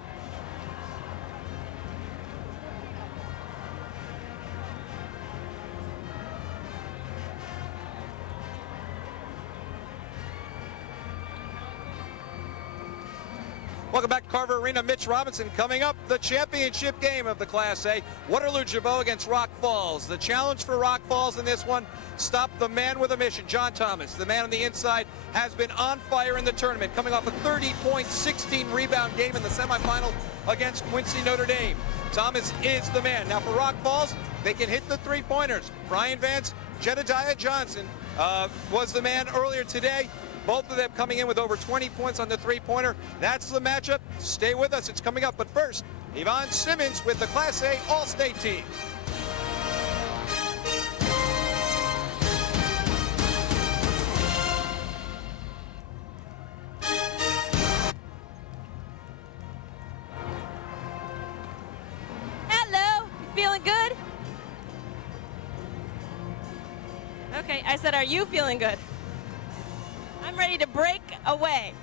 Welcome back to Carver Arena. Mitch Robinson coming up. The championship game of the Class A. Waterloo-Jabot against Rock Falls. The challenge for Rock Falls in this one, stop the man with a mission. John Thomas, the man on the inside, has been on fire in the tournament, coming off a 30-point, 16-rebound game in the semifinal against Quincy Notre Dame. Thomas is the man. Now for Rock Falls, they can hit the three-pointers. Brian Vance, Jedediah Johnson was the man earlier today. Both of them coming in with over 20 points on the three-pointer. That's the matchup. Stay with us. It's coming up. But first, Yvonne Simmons with the Class A All-State team. I said, are you feeling good? I'm ready to break away.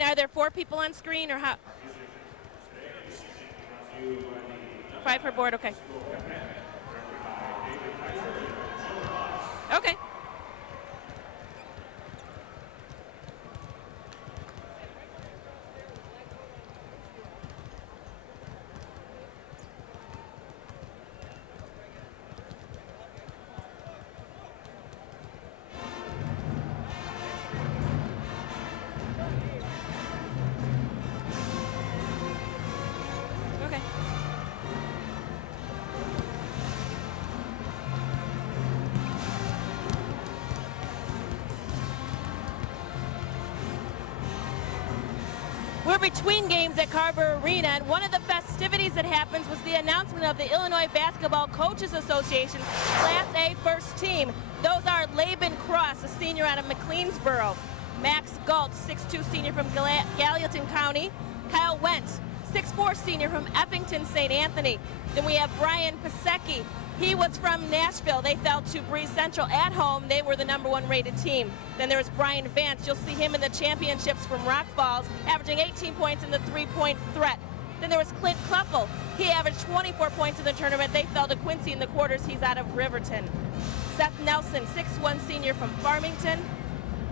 Are there 4 people on screen or how? 5 per board, okay. Okay. Okay. We're between games at Carver Arena, and one of the festivities that happens was the announcement of the Illinois Basketball Coaches Association Class A first team. Those are Laban Cross, a senior out of McLeansboro, Max Galt, 6'2" senior from Gallatin County, Kyle Wentz, 6'4" senior from Effington St. Anthony. Then we have Brian Pasecki. He was from Nashville. They fell to Breeze Central at home. They were the #1 rated team. Then there was Brian Vance. You'll see him in the championships from Rock Falls, averaging 18 points in the three-point threat. Then there was Clint Kluffel. He averaged 24 points in the tournament. They fell to Quincy in the quarters. He's out of Riverton. Seth Nelson, 6'1" senior from Farmington.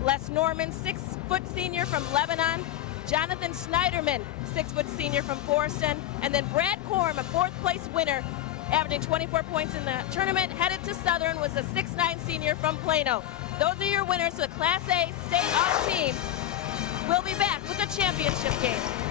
Les Norman, 6-foot senior from Lebanon. Jonathan Schneiderman, 6-foot senior from Forreston. And then Brad Korm, a 4th-place winner, averaging 24 points in the tournament, headed to Southern, was a 6'9" senior from Plano. Those are your winners of the Class A State All team. We'll be back with the championship game.